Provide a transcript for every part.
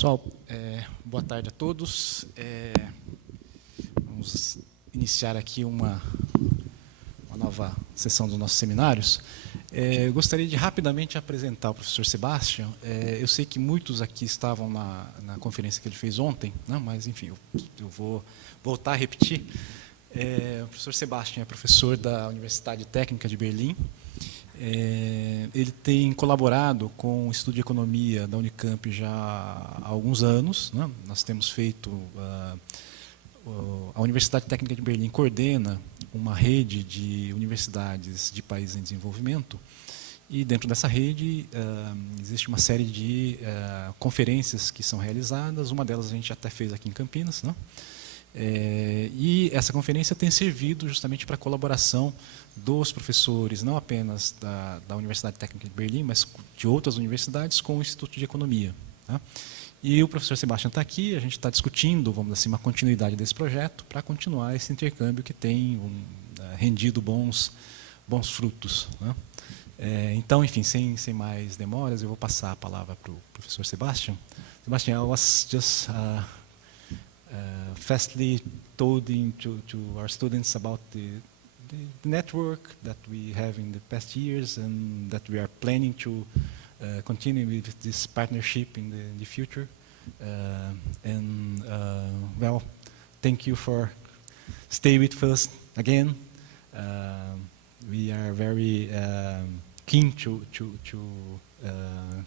Pessoal, boa tarde a todos. Vamos iniciar aqui uma nova sessão dos nossos seminários. Eu gostaria de rapidamente apresentar o professor Sebastian. Eu sei que muitos aqui estavam na conferência que ele fez ontem, né, mas, enfim, eu vou voltar a repetir. O professor Sebastian é professor da Universidade Técnica de Berlim. Ele tem colaborado com o Instituto de Economia da UNICAMP já há alguns anos, né? Nós temos feito... a Universidade Técnica de Berlim coordena uma rede de universidades de países em desenvolvimento, e dentro dessa rede existe uma série de conferências que são realizadas. Uma delas a gente até fez aqui em Campinas, né? E essa conferência tem servido justamente para a colaboração dos professores, não apenas da Universidade Técnica de Berlim, mas de outras universidades com o Instituto de Economia, tá? E o professor Sebastian está aqui, a gente está discutindo, vamos dizer assim, uma continuidade desse projeto para continuar esse intercâmbio que tem rendido bons frutos, né? Então, enfim, sem mais demoras, eu vou passar a palavra para o professor Sebastian. Sebastian, I was just fastly told to our students about the network that we have in the past years, and that we are planning to continue with this partnership in the future. Well, thank you for stay with us again. We are very keen to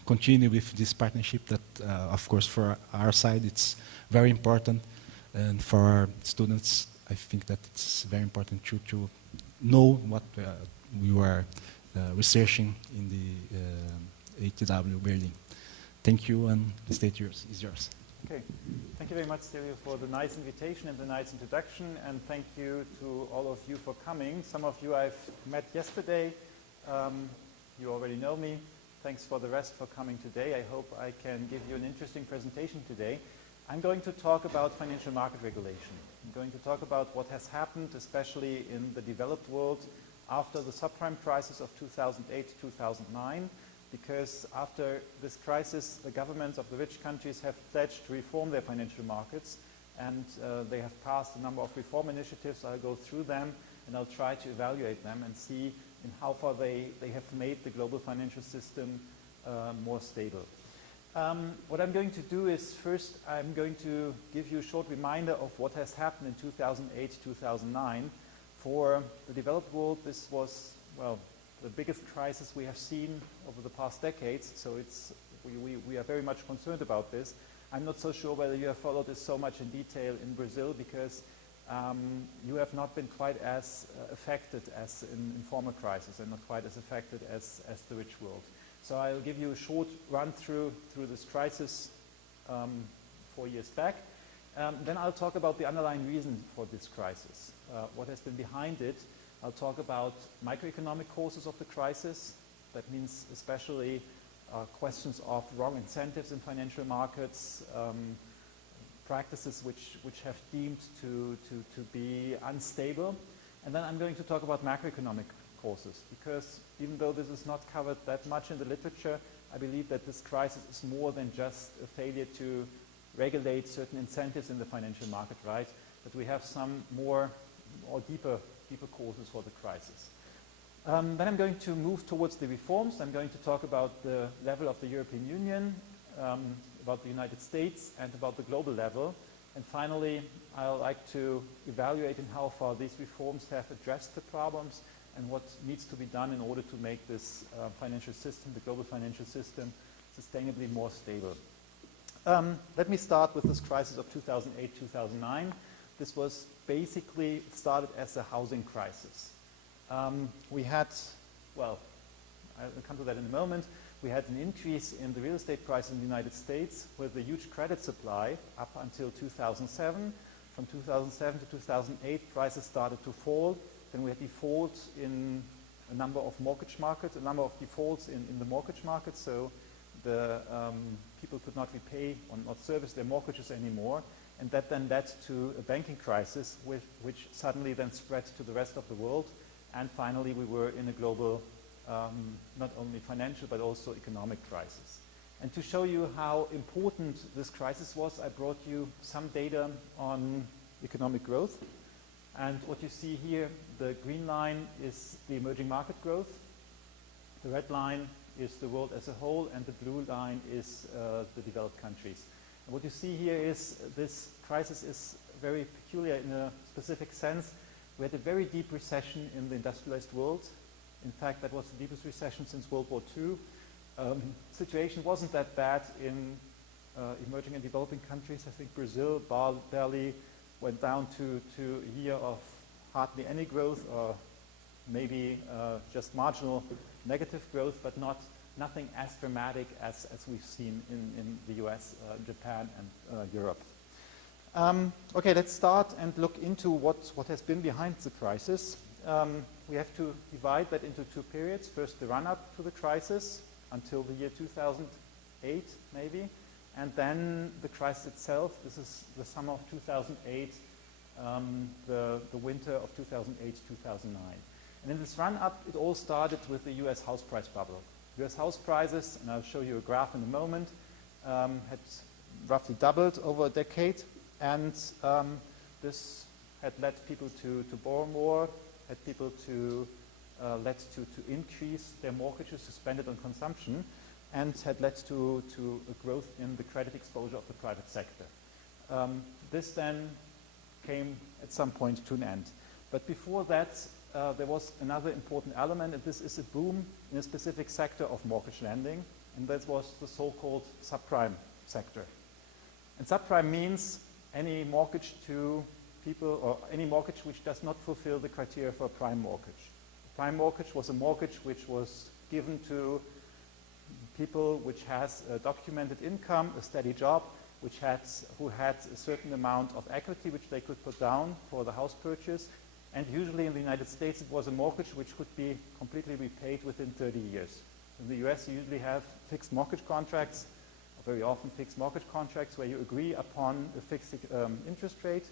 continue with this partnership that, of course, for our side, it's very important. And for our students, I think that it's very important to know what we were researching in the ATW Berlin. Thank you, and the stage is yours. Okay. Thank you very much, Silvio, for the nice invitation and the nice introduction, and thank you to all of you for coming. Some of you I've met yesterday. You already know me. Thanks for the rest for coming today. I hope I can give you an interesting presentation today. I'm going to talk about financial market regulation. I'm going to talk about what has happened, especially in the developed world, after the subprime crisis of 2008-2009, because after this crisis, the governments of the rich countries have pledged to reform their financial markets, and they have passed a number of reform initiatives. I'll go through them, and I'll try to evaluate them and see in how far they have made the global financial system more stable. What I'm going to do is, first, I'm going to give you a short reminder of what has happened in 2008-2009. For the developed world, this was, well, the biggest crisis we have seen over the past decades, so we are very much concerned about this. I'm not so sure whether you have followed this so much in detail in Brazil, because you have not been quite as affected as in former crises, and not quite as affected as the rich world. So I'll give you a short run through this crisis 4 years back. Then I'll talk about the underlying reason for this crisis, what has been behind it. I'll talk about microeconomic causes of the crisis. That means especially questions of wrong incentives in financial markets, practices which have deemed to be unstable. And then I'm going to talk about macroeconomic causes, because even though this is not covered that much in the literature, I believe that this crisis is more than just a failure to regulate certain incentives in the financial market, right? But we have some more or deeper causes for the crisis. Then I'm going to move towards the reforms. I'm going to talk about the level of the European Union, about the United States, and about the global level. And finally, I'd like to evaluate in how far these reforms have addressed the problems, and what needs to be done in order to make this financial system, the global financial system, sustainably more stable. Let me start with this crisis of 2008-2009. This was basically started as a housing crisis. We had, well, I'll come to that in a moment. We had an increase in the real estate price in the United States with a huge credit supply up until 2007. From 2007 to 2008, prices started to fall. Then we had defaults in a number of mortgage markets, a number of defaults in the mortgage market, so the people could not repay or not service their mortgages anymore, and that then led to a banking crisis which suddenly then spread to the rest of the world, and finally we were in a global, not only financial but also economic crisis. And to show you how important this crisis was, I brought you some data on economic growth. And what you see here, the green line is the emerging market growth. The red line is the world as a whole, and the blue line is the developed countries. And what you see here is this crisis is very peculiar in a specific sense. We had a very deep recession in the industrialized world. In fact, that was the deepest recession since World War II. Situation wasn't that bad in emerging and developing countries. I think Brazil barely went down to a year of hardly any growth, or maybe just marginal negative growth, but nothing as dramatic as we've seen in the US, Japan, and Europe. Okay, let's start and look into what has been behind the crisis. We have to divide that into two periods. First, the run-up to the crisis until the year 2008, maybe, and then the crisis itself. This is the summer of 2008, the winter of 2008-2009. And in this run-up, it all started with the US house price bubble. US house prices, and I'll show you a graph in a moment, had roughly doubled over a decade, and this had led people to borrow more, had people led to increase their mortgages, to spend it on consumption, and had led to a growth in the credit exposure of the private sector. This then came at some point to an end. But before that, there was another important element, and this is a boom in a specific sector of mortgage lending, and that was the so-called subprime sector. And subprime means any mortgage to people, or any mortgage which does not fulfill the criteria for a prime mortgage. A prime mortgage was a mortgage which was given to people which has a documented income, a steady job, who had a certain amount of equity which they could put down for the house purchase. And usually in the United States, it was a mortgage which could be completely repaid within 30 years. In the US, you usually have fixed mortgage contracts, or very often fixed mortgage contracts, where you agree upon a fixed interest rate,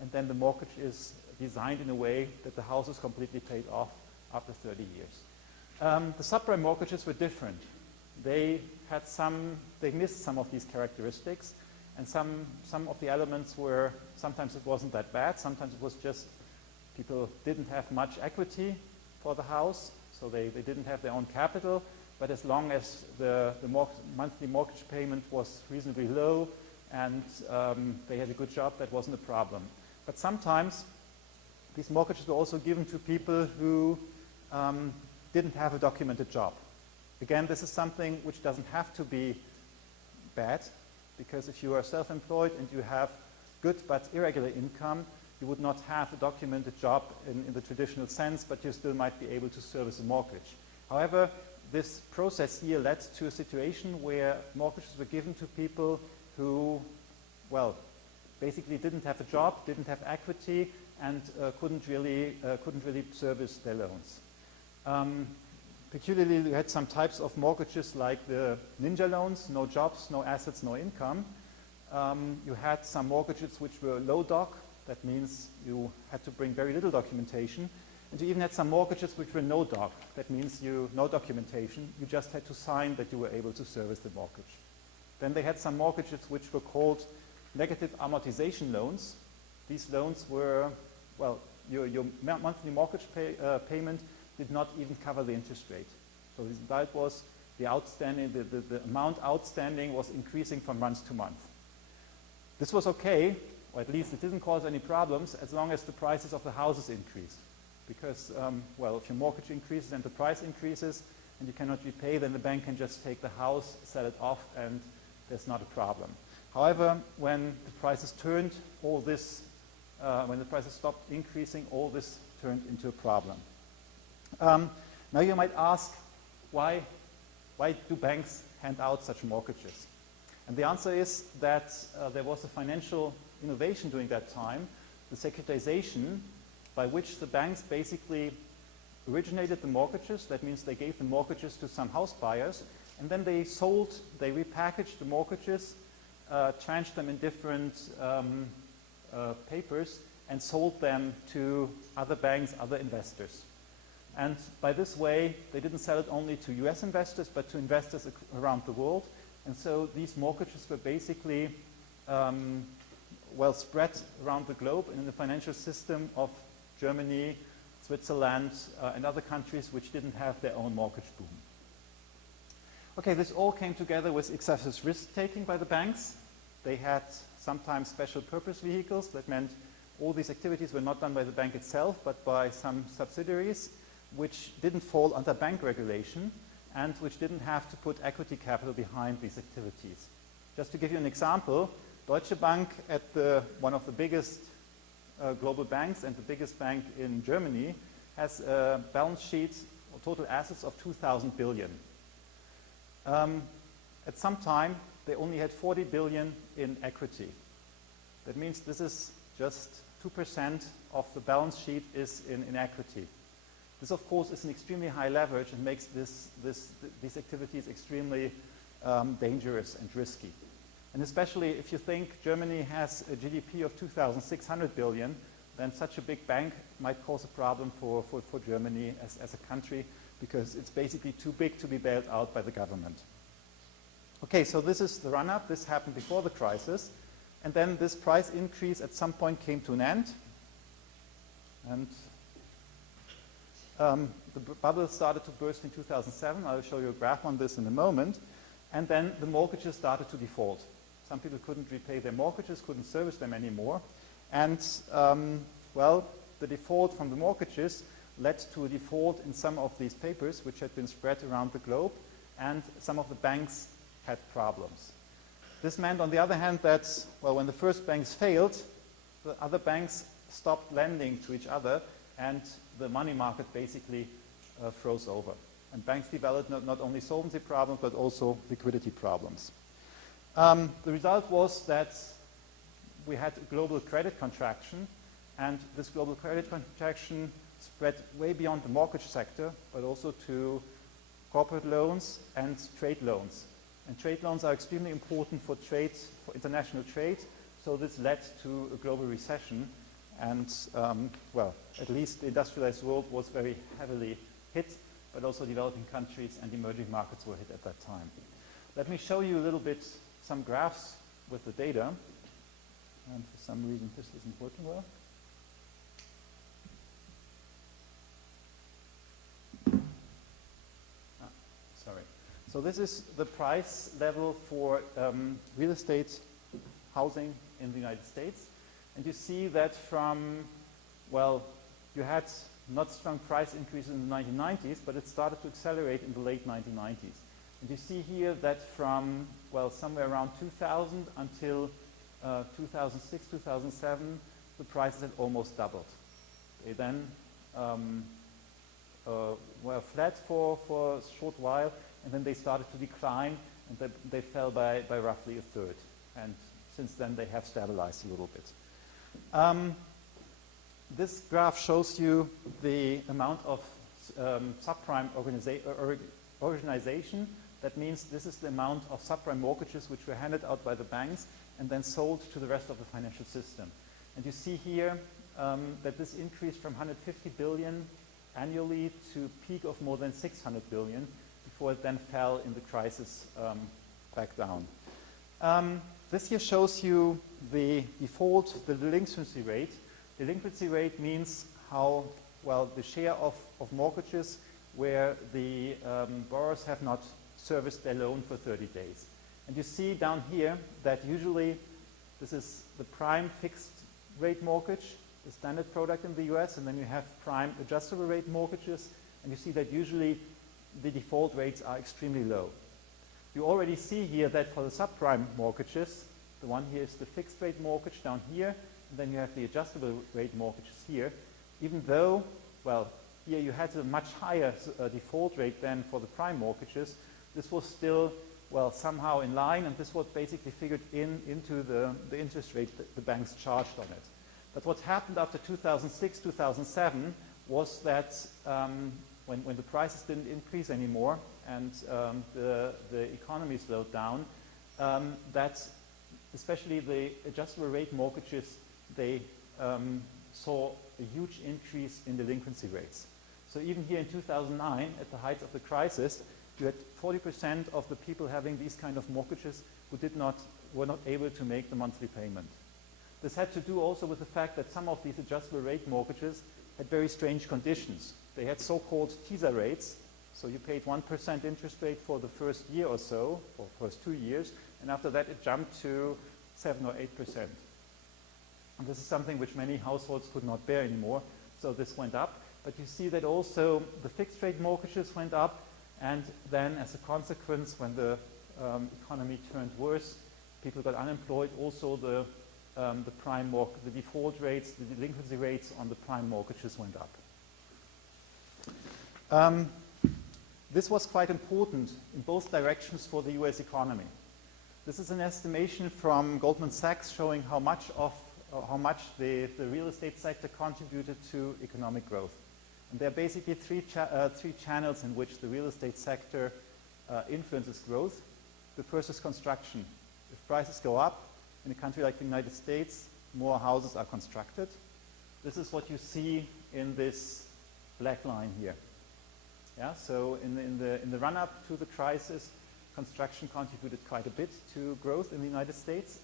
and then the mortgage is designed in a way that the house is completely paid off after 30 years. The subprime mortgages were different. They missed some of these characteristics, and some of the elements were, sometimes it wasn't that bad, sometimes it was just people didn't have much equity for the house, so they didn't have their own capital, but as long as the monthly mortgage payment was reasonably low and they had a good job, that wasn't a problem. But sometimes these mortgages were also given to people who didn't have a documented job. Again, this is something which doesn't have to be bad, because if you are self-employed and you have good but irregular income, you would not have a documented job in the traditional sense, but you still might be able to service a mortgage. However, this process here led to a situation where mortgages were given to people who, well, basically didn't have a job, didn't have equity, and couldn't really service their loans. Peculiarly, we had some types of mortgages like the ninja loans, no jobs, no assets, no income. You had some mortgages which were low doc. That means you had to bring very little documentation. And you even had some mortgages which were no doc. That means no documentation. You just had to sign that you were able to service the mortgage. Then they had some mortgages which were called negative amortization loans. These loans were, well, your monthly mortgage payment did not even cover the interest rate. So that was the outstanding, the amount outstanding was increasing from month to month. This was okay, or at least it didn't cause any problems, as long as the prices of the houses increased. Because, well, if your mortgage increases and the price increases and you cannot repay, then the bank can just take the house, sell it off, and there's not a problem. However, when the prices turned, when the prices stopped increasing, all this turned into a problem. Now you might ask, why do banks hand out such mortgages? And the answer is that there was a financial innovation during that time, the securitization, by which the banks basically originated the mortgages. That means they gave the mortgages to some house buyers, and then they repackaged the mortgages, tranched them in different papers, and sold them to other banks, other investors. And by this way, they didn't sell it only to US investors, but to investors around the world. And so these mortgages were basically well spread around the globe in the financial system of Germany, Switzerland, and other countries which didn't have their own mortgage boom. Okay, this all came together with excessive risk-taking by the banks. They had sometimes special purpose vehicles. That meant all these activities were not done by the bank itself, but by some subsidiaries, which didn't fall under bank regulation and which didn't have to put equity capital behind these activities. Just to give you an example, Deutsche Bank, at one of the biggest global banks and the biggest bank in Germany, has a balance sheet or total assets of 2,000 billion. At some time, they only had 40 billion in equity. That means this is just 2% of the balance sheet is in equity. This, of course, is an extremely high leverage and makes these activities extremely dangerous and risky. And especially if you think Germany has a GDP of 2,600 billion, then such a big bank might cause a problem for Germany as a country, because it's basically too big to be bailed out by the government. Okay, so this is the run-up. This happened before the crisis. And then this price increase at some point came to an end. And the bubble started to burst in 2007. I'll show you a graph on this in a moment. And then the mortgages started to default. Some people couldn't repay their mortgages, couldn't service them anymore. And, well, the default from the mortgages led to a default in some of these papers, which had been spread around the globe, and some of the banks had problems. This meant, on the other hand, that, well, when the first banks failed, the other banks stopped lending to each other, and the money market basically froze over. And banks developed not only solvency problems, but also liquidity problems. The result was that we had a global credit contraction, and this global credit contraction spread way beyond the mortgage sector, but also to corporate loans and trade loans. And trade loans are extremely important for trade, for international trade, so this led to a global recession. And, well, at least the industrialized world was very heavily hit, but also developing countries and emerging markets were hit at that time. Let me show you a little bit some graphs with the data. And for some reason, this isn't working well. Sorry. So this is the price level for real estate housing in the United States. And you see that from, well, you had not strong price increases in the 1990s, but it started to accelerate in the late 1990s. And you see here that from, well, somewhere around 2000 until 2006, 2007, the prices had almost doubled. They then were flat for a short while, and then they started to decline, and they fell by roughly a third. And since then, they have stabilized a little bit. This graph shows you the amount of subprime organization. That means this is the amount of subprime mortgages which were handed out by the banks and then sold to the rest of the financial system. And you see here that this increased from 150 billion annually to a peak of more than 600 billion before it then fell in the crisis back down. This here shows you the default, the delinquency rate. Delinquency rate means how, well, the share of mortgages where the borrowers have not serviced their loan for 30 days. And you see down here that usually this is the prime fixed rate mortgage, the standard product in the US, and then you have prime adjustable rate mortgages, and you see that usually the default rates are extremely low. You already see here that for the subprime mortgages, the one here is the fixed rate mortgage down here, and then you have the adjustable rate mortgages here. Even though, well, here you had a much higher default rate than for the prime mortgages, this was still, well, somehow in line, and this was basically figured into the interest rate that the banks charged on it. But what happened after 2006, 2007 was that when the prices didn't increase anymore and the economy slowed down, that especially the adjustable rate mortgages, they saw a huge increase in delinquency rates. So even here in 2009, at the height of the crisis, you had 40% of the people having these kind of mortgages who were not able to make the monthly payment. This had to do also with the fact that some of these adjustable rate mortgages had very strange conditions. They had so-called teaser rates, so you paid 1% interest rate for the first year or so, or first 2 years, and after that it jumped to 7 or 8%. And this is something which many households could not bear anymore, so this went up. But you see that also the fixed rate mortgages went up, and then as a consequence, when the economy turned worse, people got unemployed, also the default rates, the delinquency rates on the prime mortgages went up. This was quite important in both directions for the US economy. This is an estimation from Goldman Sachs showing how much the real estate sector contributed to economic growth. And there are basically three channels in which the real estate sector influences growth. The first is construction. If prices go up in a country like the United States, more houses are constructed. This is what you see in this black line here. Yeah, so in the run-up to the crisis, construction contributed quite a bit to growth in the United States.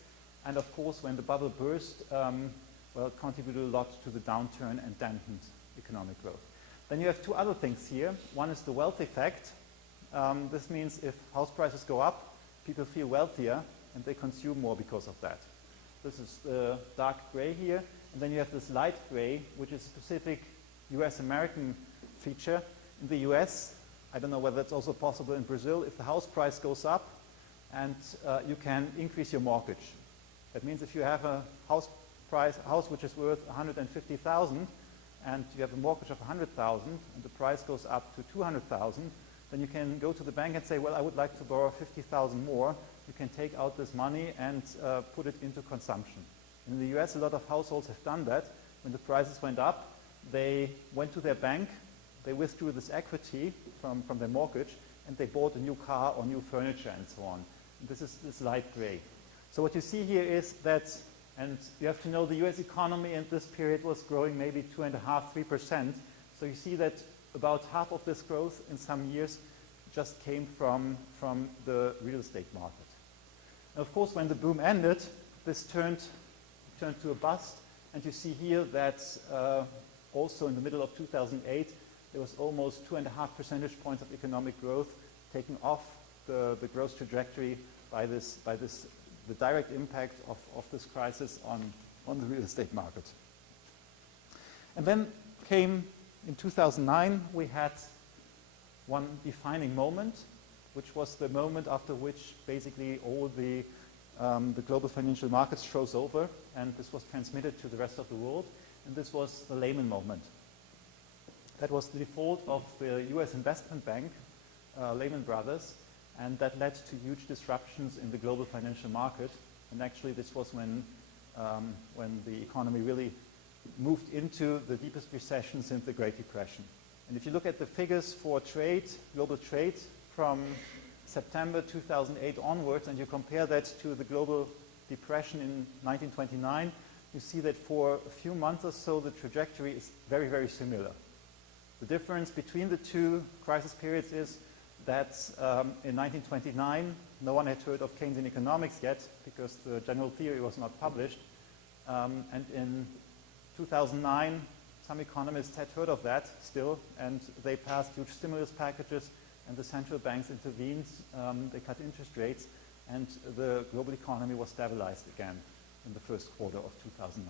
And of course, when the bubble burst, it contributed a lot to the downturn and dampened economic growth. Then you have two other things here. One is the wealth effect. This means if house prices go up, people feel wealthier and they consume more because of that. This is the dark gray here. And then you have this light gray, which is a specific US-American feature. In the US, I don't know whether that's also possible in Brazil, if the house price goes up and you can increase your mortgage. That means if you have a house which is worth 150,000 and you have a mortgage of 100,000 and the price goes up to 200,000, then you can go to the bank and say, well, I would like to borrow 50,000 more. You can take out this money and put it into consumption. In the US, a lot of households have done that. When the prices went up, they went to their bank, they withdrew this equity from their mortgage, and they bought a new car or new furniture and so on. And this is this light gray. So what you see here is that, and you have to know the US economy in this period was growing maybe 2.5%, 3%. So you see that about half of this growth in some years just came from the real estate market. And of course, when the boom ended, this turned to a bust. And you see here that also in the middle of 2008, there was almost 2.5 percentage points of economic growth taking off the growth trajectory by the direct impact of this crisis on the real estate market. And then came, in 2009, we had one defining moment, which was the moment after which basically all the global financial markets froze over, and this was transmitted to the rest of the world, and this was the Lehman moment. That was the default of the US investment bank, Lehman Brothers, and that led to huge disruptions in the global financial market. And actually this was when the economy really moved into the deepest recession since the Great Depression. And if you look at the figures for trade, global trade, from September 2008 onwards, and you compare that to the global depression in 1929, you see that for a few months or so, the trajectory is very, very similar. The difference between the two crisis periods is that in 1929, no one had heard of Keynesian economics yet because the general theory was not published. And in 2009, some economists had heard of that still, and they passed huge stimulus packages, and the central banks intervened. They cut interest rates, and the global economy was stabilized again in the first quarter of 2009.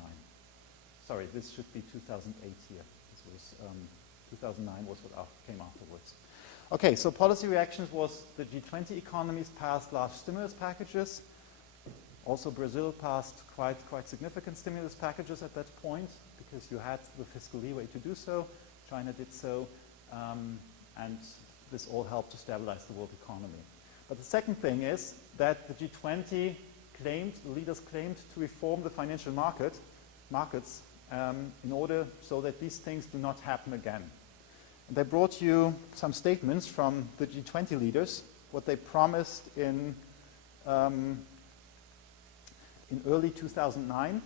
Sorry, this should be 2008 here. This was 2009 was what came afterwards. Okay, so policy reactions was the G20 economies passed large stimulus packages. Also, Brazil passed quite significant stimulus packages at that point because you had the fiscal leeway to do so. China did so, and this all helped to stabilize the world economy. But the second thing is that the G20 the leaders claimed to reform the financial markets in order so that these things do not happen again. And they brought you some statements from the G20 leaders, what they promised in early 2009.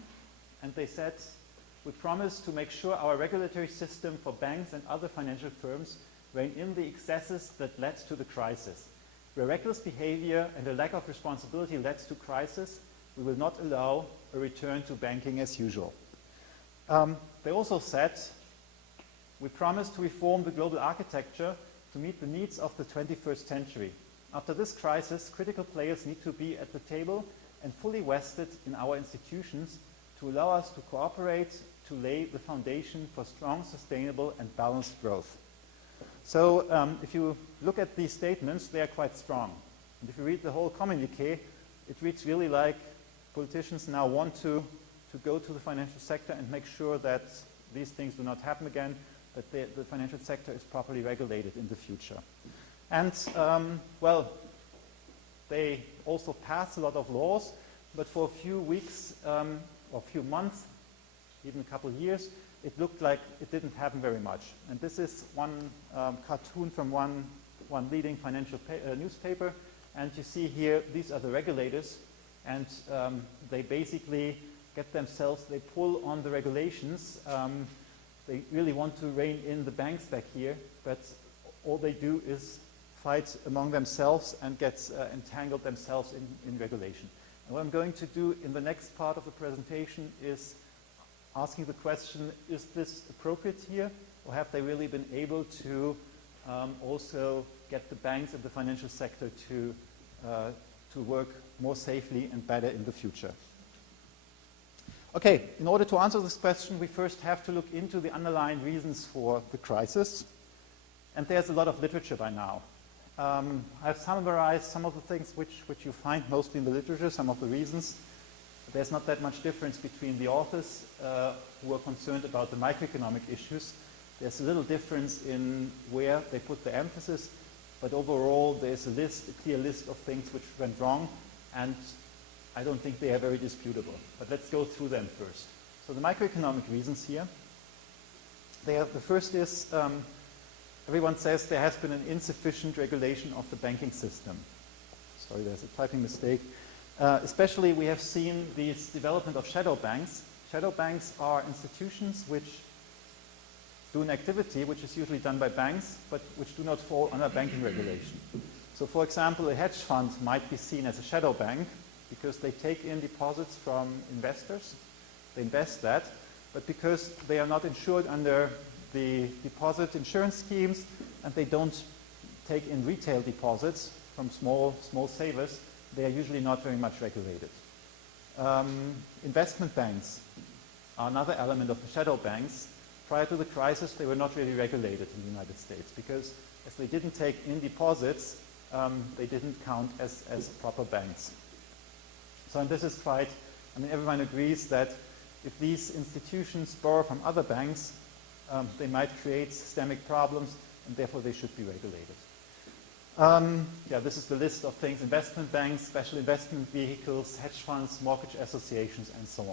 And they said, we promise to make sure our regulatory system for banks and other financial firms rein in the excesses that led to the crisis. Where reckless behavior and a lack of responsibility led to crisis, we will not allow a return to banking as usual. They also said, we promise to reform the global architecture to meet the needs of the 21st century. After this crisis, critical players need to be at the table and fully vested in our institutions to allow us to cooperate to lay the foundation for strong, sustainable, and balanced growth. So if you look at these statements, they are quite strong. And if you read the whole communiqué, it reads really like politicians now want to go to the financial sector and make sure that these things do not happen again, that the financial sector is properly regulated in the future. And, well, they also passed a lot of laws, but for a few weeks or a few months, even a couple of years, it looked like it didn't happen very much. And this is one cartoon from one leading financial newspaper. And you see here, these are the regulators. And they basically get themselves, they pull on the regulations. They really want to rein in the banks back here. But all they do is fight among themselves and get entangled themselves in regulation. And what I'm going to do in the next part of the presentation is asking the question, is this appropriate here? Or have they really been able to also get the banks and the financial sector to work more safely and better in the future? Okay, in order to answer this question, we first have to look into the underlying reasons for the crisis. And there's a lot of literature by now. I've summarized some of the things which you find mostly in the literature, some of the reasons. There's not that much difference between the authors who are concerned about the microeconomic issues. There's a little difference in where they put the emphasis, but overall there's a clear list of things which went wrong, and I don't think they are very disputable. But let's go through them first. So the microeconomic reasons here. The first is, everyone says there has been an insufficient regulation of the banking system. Sorry, there's a typing mistake. Especially we have seen this development of shadow banks. Shadow banks are institutions which do an activity which is usually done by banks, but which do not fall under banking regulation. So for example, a hedge fund might be seen as a shadow bank because they take in deposits from investors. They invest that, but because they are not insured under the deposit insurance schemes and they don't take in retail deposits from small savers, they are usually not very much regulated. Investment banks are another element of the shadow banks. Prior to the crisis, they were not really regulated in the United States because as they didn't take in deposits, they didn't count as proper banks. So and this is quite, I mean, everyone agrees that if these institutions borrow from other banks, they might create systemic problems and therefore they should be regulated. Yeah, this is the list of things: investment banks, special investment vehicles, hedge funds, mortgage associations, and so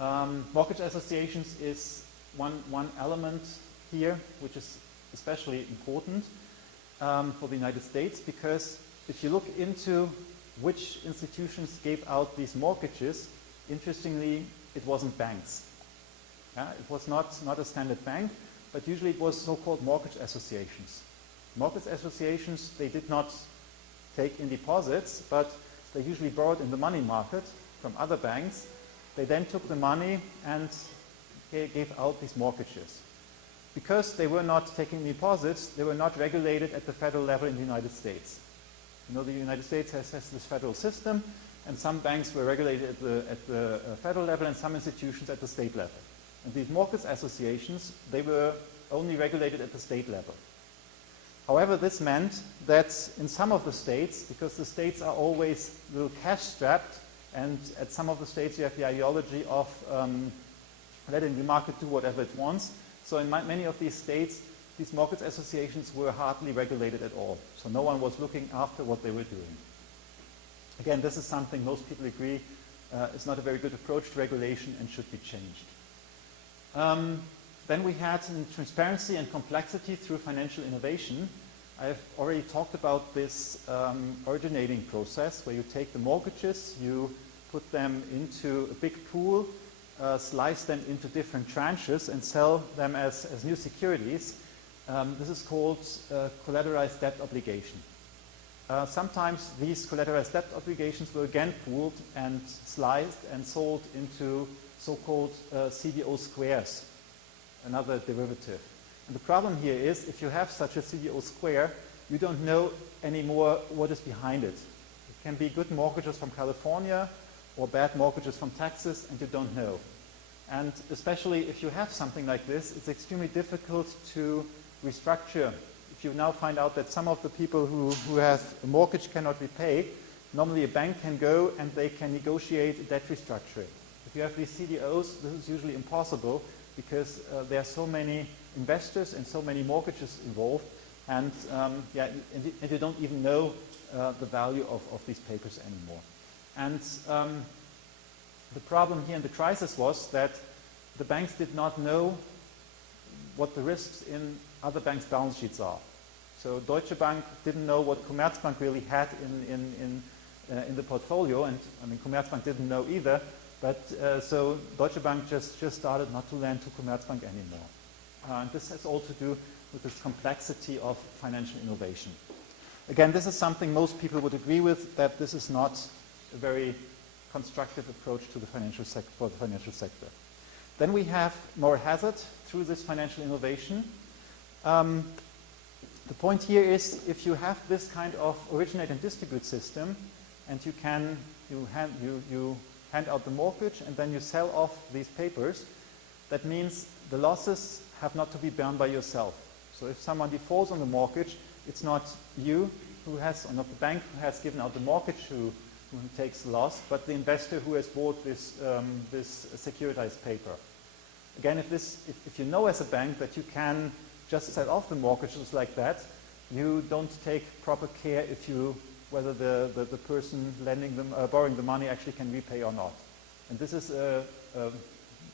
on. Mortgage associations is one element here, which is especially important for the United States, because if you look into which institutions gave out these mortgages, interestingly, it wasn't banks. It was not a standard bank, but usually it was so-called mortgage associations. Mortgage associations, they did not take in deposits, but they usually borrowed in the money market from other banks. They then took the money and gave out these mortgages. Because they were not taking deposits, they were not regulated at the federal level in the United States. You know, the United States has this federal system, and some banks were regulated at the federal level and some institutions at the state level. And these mortgage associations, they were only regulated at the state level. However, this meant that in some of the states, because the states are always a little cash-strapped, and at some of the states you have the ideology of letting the market do whatever it wants. So in many of these states, these mortgage associations were hardly regulated at all. So no one was looking after what they were doing. Again, this is something most people agree is not a very good approach to regulation and should be changed. Then we had transparency and complexity through financial innovation. I've already talked about this originating process where you take the mortgages, you put them into a big pool, slice them into different tranches and sell them as new securities. This is called collateralized debt obligation. Sometimes these collateralized debt obligations were again pooled and sliced and sold into so-called CDO squares, another derivative. And the problem here is if you have such a CDO square, you don't know anymore what is behind it. It can be good mortgages from California or bad mortgages from Texas, and you don't know. And especially if you have something like this, it's extremely difficult to restructure. If you now find out that some of the people who have a mortgage cannot repay, normally a bank can go and they can negotiate a debt restructuring. If you have these CDOs, this is usually impossible because there are so many investors and so many mortgages involved, and you don't even know the value of these papers anymore. And the problem here in the crisis was that the banks did not know what the risks in other banks' balance sheets are. So Deutsche Bank didn't know what Commerzbank really had in the portfolio, and I mean Commerzbank didn't know either. But so Deutsche Bank just started not to lend to Commerzbank anymore. And this has all to do with this complexity of financial innovation. Again, this is something most people would agree with, that this is not a very constructive approach to the financial sector. Then we have moral hazard through this financial innovation. The point here is if you have this kind of originate and distribute system, and you hand out the mortgage and then you sell off these papers, that means the losses have not to be borne by yourself. So if someone defaults on the mortgage, it's not you who has, or not the bank who has given out the mortgage who takes the loss, but the investor who has bought this securitized paper. Again, if you know as a bank that you can just sell off the mortgages like that, you don't take proper care whether the person lending them, borrowing the money actually can repay or not. And this is a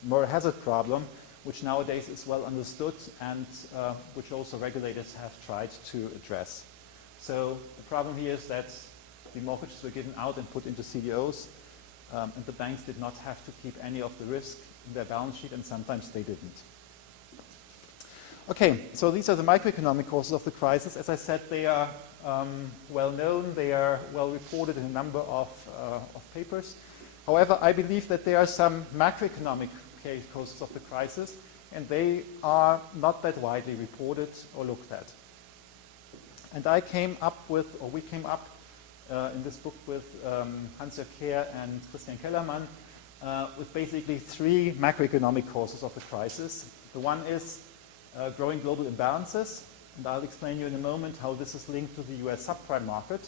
moral hazard problem, which nowadays is well understood and which also regulators have tried to address. So the problem here is that the mortgages were given out and put into CDOs, and the banks did not have to keep any of the risk in their balance sheet, and sometimes they didn't. Okay, so these are the microeconomic causes of the crisis. As I said, they are well known, they are well reported in a number of papers. However, I believe that there are some macroeconomic causes of the crisis, and they are not that widely reported or looked at. And we came up in this book with Hans-Jörg Kehr and Christian Kellermann with basically three macroeconomic causes of the crisis. The one is growing global imbalances, and I'll explain you in a moment how this is linked to the US subprime market.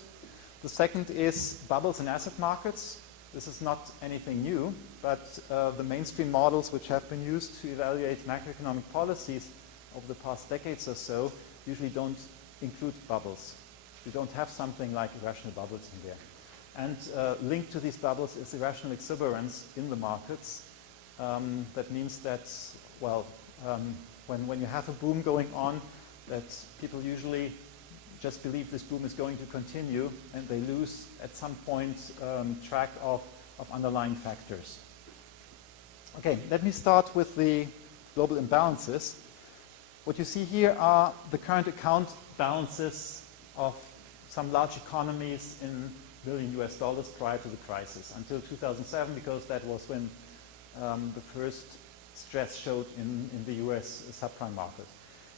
The second is bubbles in asset markets. This is not anything new, but the mainstream models which have been used to evaluate macroeconomic policies over the past decades or so usually don't include bubbles. You don't have something like irrational bubbles in there. And linked to these bubbles is irrational exuberance in the markets. That means that, well, when you have a boom going on, that people usually just believe this boom is going to continue, and they lose at some point track of underlying factors. Okay, let me start with the global imbalances. What you see here are the current account balances of some large economies in $1 billion prior to the crisis, until 2007, because that was when the first stress showed in the US subprime market.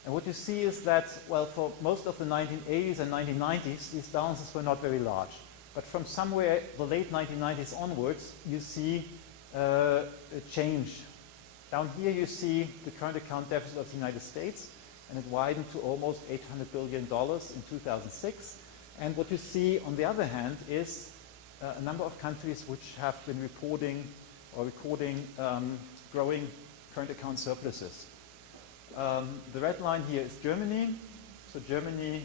And what you see is that, well, for most of the 1980s and 1990s, these balances were not very large. But from somewhere the late 1990s onwards, you see a change. Down here you see the current account deficit of the United States, and it widened to almost $800 billion in 2006. And what you see on the other hand is a number of countries which have been reporting or recording growing current account surpluses. The red line here is Germany. So Germany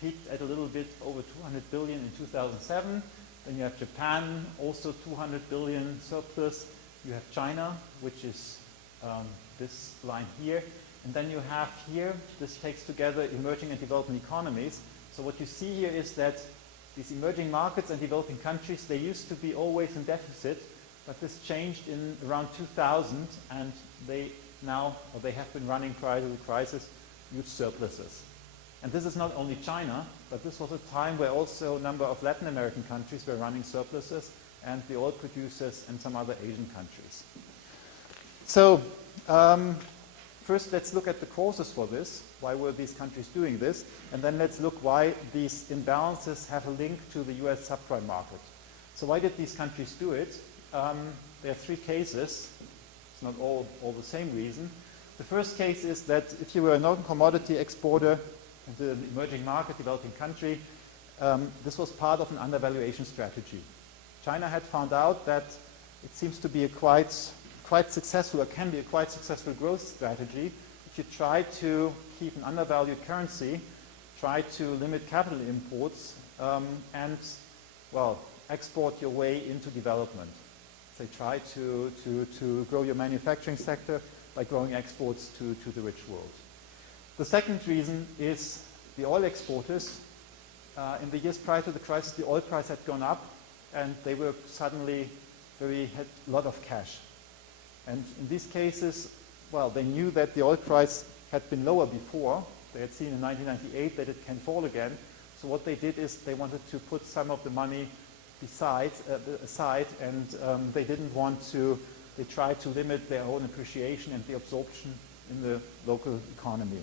peaked at a little bit over 200 billion in 2007. Then you have Japan, also 200 billion surplus. You have China, which is this line here. And then you have here, this takes together emerging and developing economies. So what you see here is that these emerging markets and developing countries, they used to be always in deficit, but this changed in around 2000, and they have been running prior to the crisis huge surpluses. And this is not only China, but this was a time where also a number of Latin American countries were running surpluses, and the oil producers and some other Asian countries. So first let's look at the causes for this. Why were these countries doing this? And then let's look why these imbalances have a link to the US subprime market. So why did these countries do it? There are three cases. It's not all the same reason. The first case is that if you were a non-commodity exporter into an emerging market, developing country, this was part of an undervaluation strategy. China had found out that it seems to be a quite successful, or can be a quite successful growth strategy if you try to keep an undervalued currency, try to limit capital imports, and, well, export your way into development. So try to grow your manufacturing sector by growing exports to the rich world. The second reason is the oil exporters. In the years prior to the crisis, the oil price had gone up, and they were suddenly had a lot of cash. And in these cases, well, they knew that the oil price had been lower before. They had seen in 1998 that it can fall again. So what they did is they wanted to put some of the money aside, and they didn't want to, they tried to limit their own appreciation and the absorption in the local economy.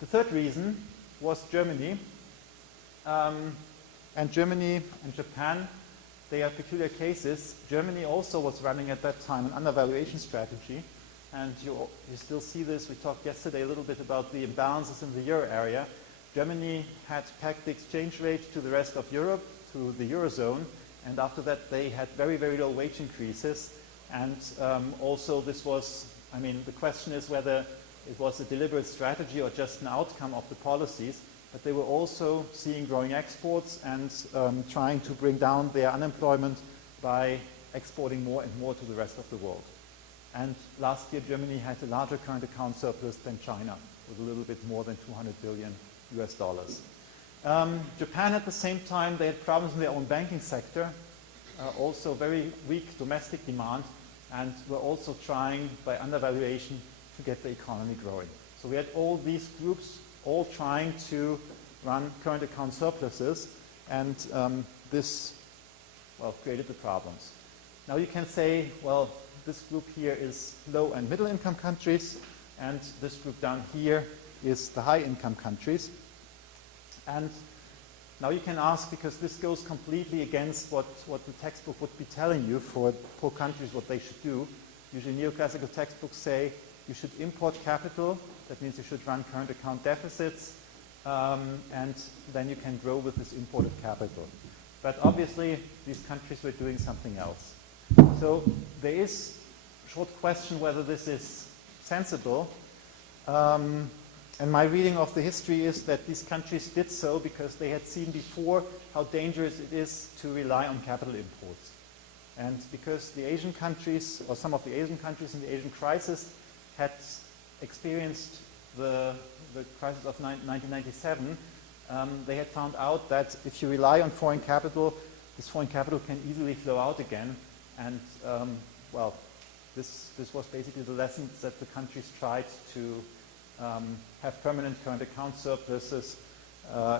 The third reason was Germany. And Germany and Japan, they are peculiar cases. Germany also was running at that time an undervaluation strategy. And you still see this. We talked yesterday a little bit about the imbalances in the euro area. Germany had pegged the exchange rate to the rest of Europe, to the Eurozone. And after that, they had very, very low wage increases. And also this was, I mean, the question is whether it was a deliberate strategy or just an outcome of the policies. But they were also seeing growing exports and trying to bring down their unemployment by exporting more and more to the rest of the world. And last year, Germany had a larger current account surplus than China, with a little bit more than 200 billion US dollars. Japan at the same time, they had problems in their own banking sector, also very weak domestic demand, and were also trying by undervaluation to get the economy growing. So we had all these groups all trying to run current account surpluses, and this, well, created the problems. Now you can say, well, this group here is low and middle income countries, and this group down here is the high income countries. And now you can ask, because this goes completely against what the textbook would be telling you for poor countries what they should do. Usually neoclassical textbooks say you should import capital. That means you should run current account deficits, and then you can grow with this imported capital. But obviously, these countries were doing something else. So there is a short question whether this is sensible. And my reading of the history is that these countries did so because they had seen before how dangerous it is to rely on capital imports. And because the Asian countries, or some of the Asian countries in the Asian crisis, had experienced the crisis of 1997, they had found out that if you rely on foreign capital, this foreign capital can easily flow out again. And, well, this was basically the lessons that the countries tried to have permanent current account surpluses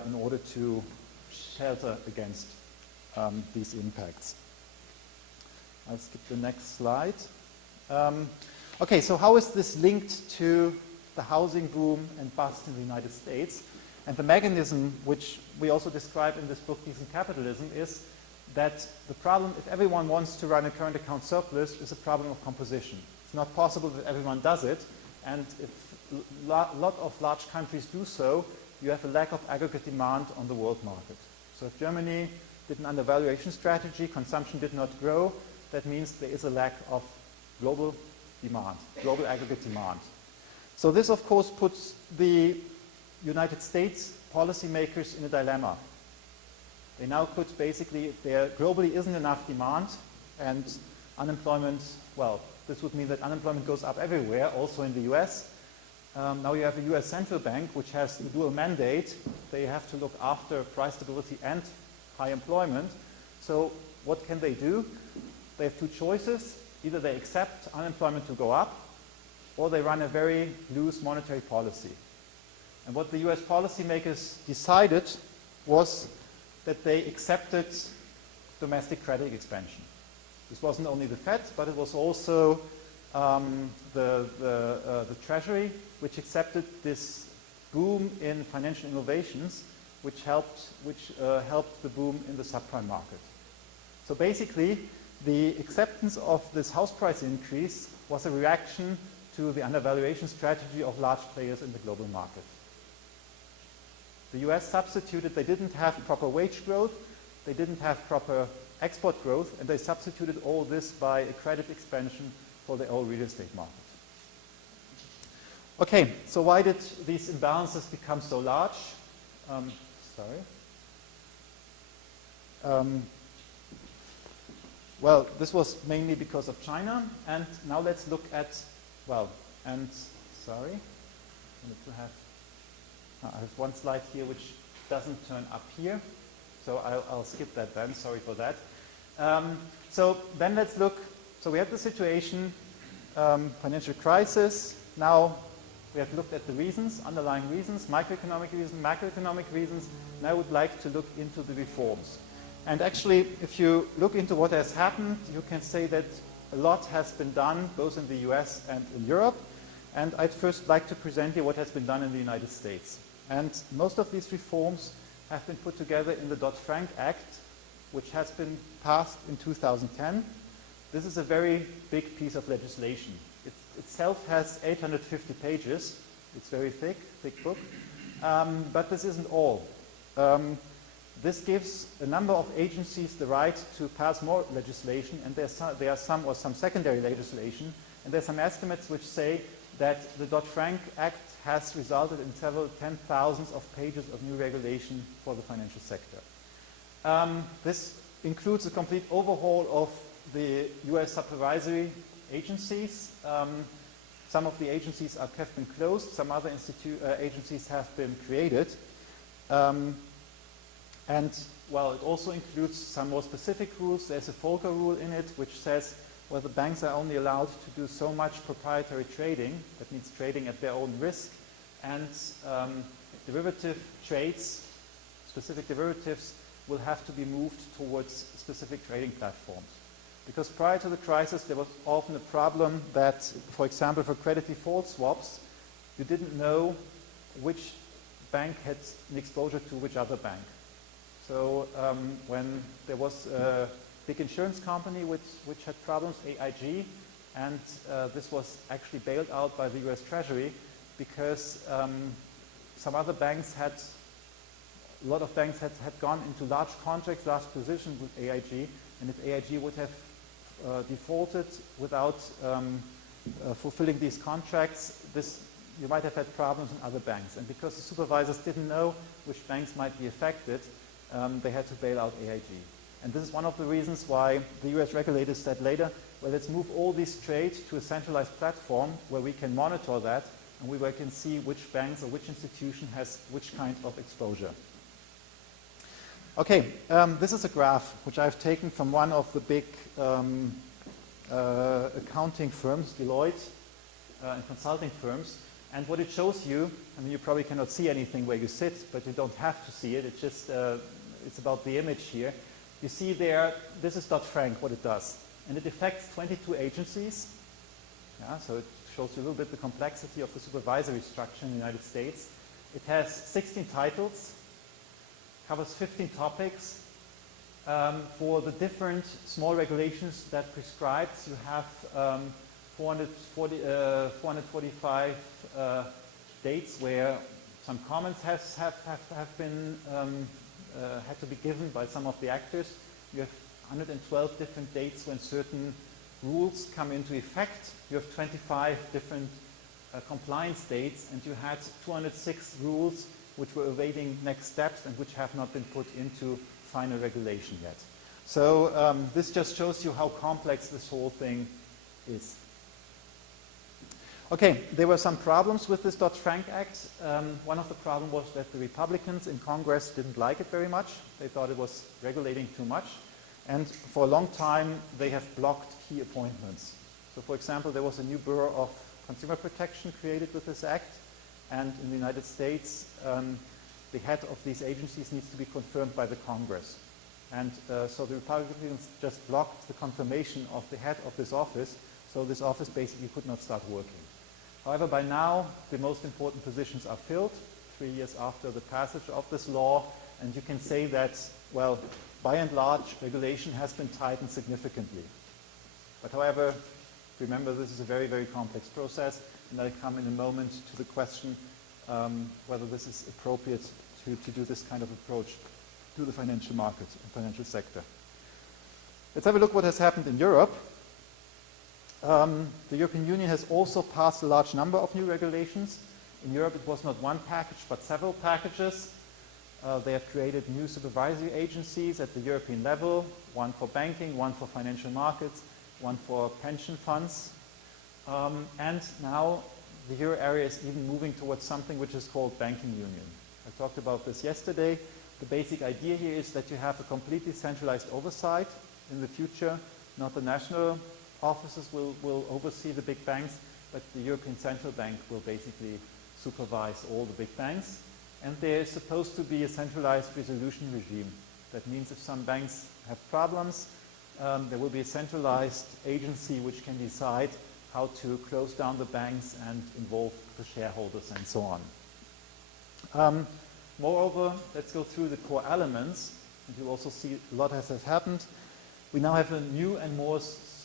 in order to shelter against these impacts. I'll skip the next slide. Okay, so how is this linked to the housing boom and bust in the United States? And the mechanism, which we also describe in this book, Decent Capitalism, is that the problem, if everyone wants to run a current account surplus, is a problem of composition. It's not possible that everyone does it, and if a lot of large countries do so, you have a lack of aggregate demand on the world market. So if Germany did an undervaluation strategy, consumption did not grow, that means there is a lack of global demand, global aggregate demand. So this, of course, puts the United States policymakers in a dilemma. They now could basically, there globally isn't enough demand, and unemployment, well, this would mean that unemployment goes up everywhere, also in the US. Now you have a US central bank, which has the dual mandate. They have to look after price stability and high employment. So what can they do? They have two choices. Either they accept unemployment to go up, or they run a very loose monetary policy. And what the US policymakers decided was that they accepted domestic credit expansion. This wasn't only the Fed, but it was also the Treasury, which accepted this boom in financial innovations, which helped the boom in the subprime market. So basically, the acceptance of this house price increase was a reaction to the undervaluation strategy of large players in the global market. The US substituted, they didn't have proper wage growth, they didn't have proper export growth, and they substituted all this by a credit expansion for their own real estate market. Okay, so why did these imbalances become so large? Well, this was mainly because of China, and now let's look at, I have one slide here which doesn't turn up here, so I'll skip that then, sorry for that. So then let's look, so we have the situation, financial crisis. Now we have looked at the reasons, underlying reasons, microeconomic reasons, macroeconomic reasons. Now I would like to look into the reforms. And actually, if you look into what has happened, you can say that a lot has been done, both in the US and in Europe. And I'd first like to present you what has been done in the United States. And most of these reforms have been put together in the Dodd-Frank Act, which has been passed in 2010. This is a very big piece of legislation. It itself has 850 pages. It's very thick book. But this isn't all. This gives a number of agencies the right to pass more legislation, and there are some secondary legislation, and there's some estimates which say that the Dodd-Frank Act has resulted in several 10,000s of pages of new regulation for the financial sector. This includes a complete overhaul of the US supervisory agencies. Some of the agencies have been closed, some other agencies have been created. And, well, it also includes some more specific rules. There's a Volcker rule in it, which says, well, the banks are only allowed to do so much proprietary trading, that means trading at their own risk, and derivative trades, specific derivatives, will have to be moved towards specific trading platforms. Because prior to the crisis, there was often a problem that, for example, for credit default swaps, you didn't know which bank had an exposure to which other bank. So when there was a big insurance company which had problems, AIG, and this was actually bailed out by the US Treasury because some other banks a lot of banks had gone into large contracts, large positions with AIG, and if AIG would have defaulted without fulfilling these contracts, you might have had problems in other banks. And because the supervisors didn't know which banks might be affected, they had to bail out AIG. And this is one of the reasons why the US regulators said later, well, let's move all these trades to a centralized platform where we can monitor that and where we can see which banks or which institution has which kind of exposure. Okay, this is a graph which I've taken from one of the big accounting firms, Deloitte, and consulting firms. And what it shows you, I mean, you probably cannot see anything where you sit, but you don't have to see it. It's just, it's about the image here. You see there, this is Dodd-Frank, what it does. And it affects 22 agencies. Yeah, so it shows you a little bit the complexity of the supervisory structure in the United States. It has 16 titles, covers 15 topics. For the different small regulations that prescribes, you have 445 dates where some comments have been had to be given by some of the actors. You have 112 different dates when certain rules come into effect. You have 25 different compliance dates, and you had 206 rules which were awaiting next steps and which have not been put into final regulation yet. So this just shows you how complex this whole thing is. Okay, there were some problems with this Dodd-Frank Act. One of the problems was that the Republicans in Congress didn't like it very much. They thought it was regulating too much. And for a long time, they have blocked key appointments. So for example, there was a new Bureau of consumer protection created with this act. And in the United States, the head of these agencies needs to be confirmed by the Congress. And so the Republicans just blocked the confirmation of the head of this office, so this office basically could not start working. However, by now, the most important positions are filled, 3 years after the passage of this law, and you can say that, well, by and large, regulation has been tightened significantly. But however, remember, this is a very, very complex process, and I'll come in a moment to the question whether this is appropriate to do this kind of approach to the financial market and financial sector. Let's have a look what has happened in Europe. The European Union has also passed a large number of new regulations. In Europe, it was not one package, but several packages. They have created new supervisory agencies at the European level, one for banking, one for financial markets, one for pension funds. And now the euro area is even moving towards something which is called banking union. I talked about this yesterday. The basic idea here is that you have a completely centralized oversight in the future. Not the national offices will oversee the big banks, but the European Central Bank will basically supervise all the big banks. And there is supposed to be a centralized resolution regime. That means if some banks have problems, there will be a centralized agency which can decide how to close down the banks and involve the shareholders and so on. Moreover, let's go through the core elements, and you'll also see a lot has happened. We now have a new and more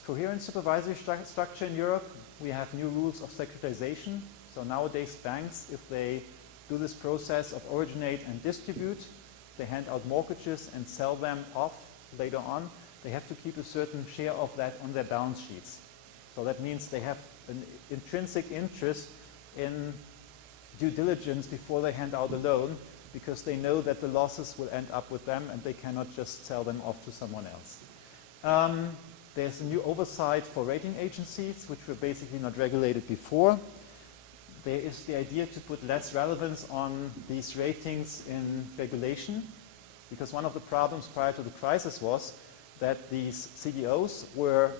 coherent supervisory structure in Europe. We have new rules of securitization. So nowadays, banks, if they do this process of originate and distribute, they hand out mortgages and sell them off later on, they have to keep a certain share of that on their balance sheets. So that means they have an intrinsic interest in due diligence before they hand out a loan, because they know that the losses will end up with them and they cannot just sell them off to someone else. There's a new oversight for rating agencies, which were basically not regulated before. There is the idea to put less relevance on these ratings in regulation, because one of the problems prior to the crisis was that these CDOs were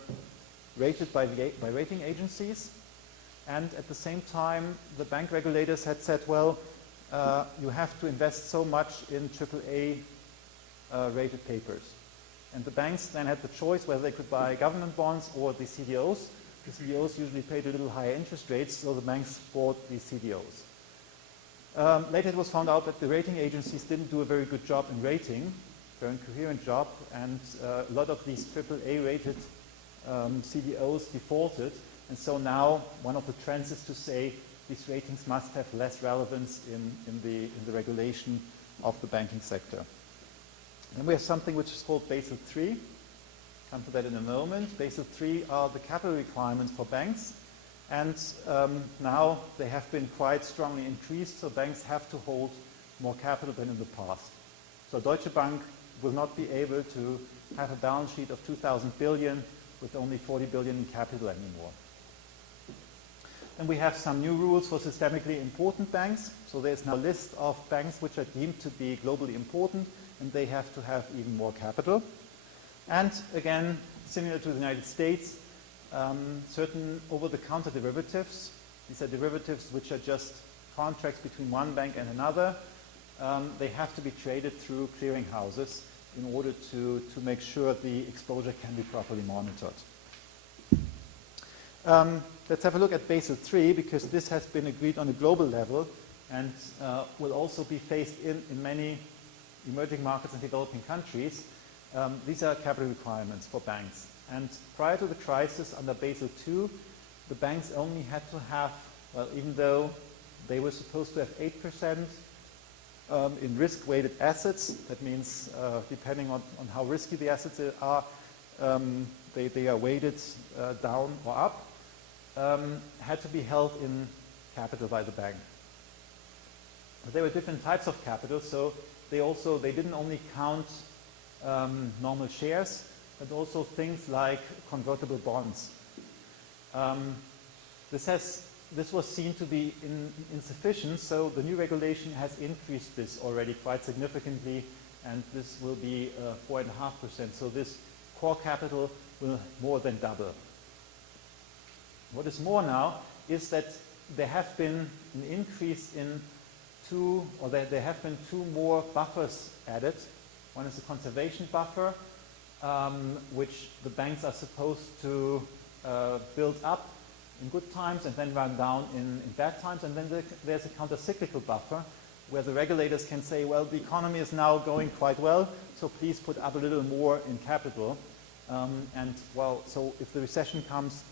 rated by rating agencies, and at the same time the bank regulators had said, well, you have to invest so much in AAA rated papers. And the banks then had the choice whether they could buy government bonds or the CDOs. The CDOs usually paid a little higher interest rates, so the banks bought these CDOs. Later it was found out that the rating agencies didn't do a very good job in rating, very coherent job, and a lot of these AAA rated CDOs defaulted. And so now one of the trends is to say these ratings must have less relevance in the regulation of the banking sector. Then we have something which is called Basel III. Come to that in a moment. Basel III are the capital requirements for banks, and now they have been quite strongly increased, so banks have to hold more capital than in the past. So Deutsche Bank will not be able to have a balance sheet of 2,000 billion with only 40 billion in capital anymore. And we have some new rules for systemically important banks. So there's now a list of banks which are deemed to be globally important, and they have to have even more capital. And again, similar to the United States, certain over-the-counter derivatives. These are derivatives which are just contracts between one bank and another. They have to be traded through clearing houses in order to make sure the exposure can be properly monitored. Let's have a look at Basel III, because this has been agreed on a global level and will also be phased in many emerging markets and developing countries. These are capital requirements for banks. And prior to the crisis under Basel II, the banks only had to have, well, even though they were supposed to have 8% in risk-weighted assets, that means depending on how risky the assets are, they are weighted down or up, had to be held in capital by the bank. But there were different types of capital, so they didn't only count normal shares, but also things like convertible bonds. This was seen to be insufficient, so the new regulation has increased this already quite significantly, and this will be 4.5%. So this core capital will more than double. What is more now is that there have been an increase in there have been two more buffers added. One is a conservation buffer, which the banks are supposed to build up in good times and then run down in bad times. And then there's a counter-cyclical buffer where the regulators can say, well, the economy is now going quite well, so please put up a little more in capital. So if the recession comes,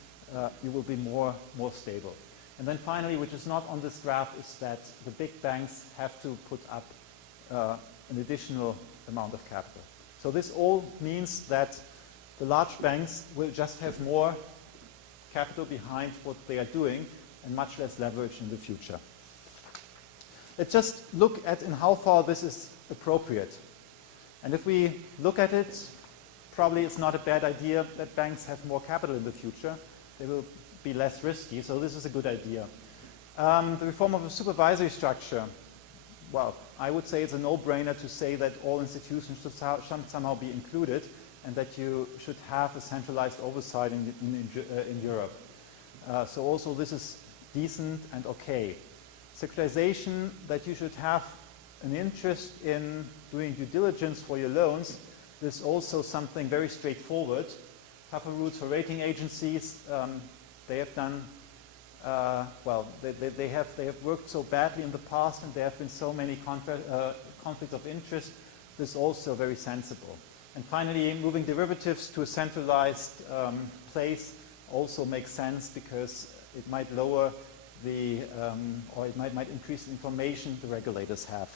you will be more stable. And then finally, which is not on this graph, is that the big banks have to put up an additional amount of capital. So this all means that the large banks will just have more capital behind what they are doing and much less leverage in the future. Let's just look at in how far this is appropriate. And if we look at it, probably it's not a bad idea that banks have more capital in the future. They will be less risky, so this is a good idea. The reform of the supervisory structure, well, I would say it's a no-brainer to say that all institutions should somehow be included and that you should have a centralized oversight in Europe. So also this is decent and okay. Securitization, that you should have an interest in doing due diligence for your loans, this is also something very straightforward. Tougher rules for rating agencies. They have done, they have worked so badly in the past and there have been so many conflicts of interest. This is also very sensible. And finally, moving derivatives to a centralized place also makes sense because it might lower or it might increase the information the regulators have.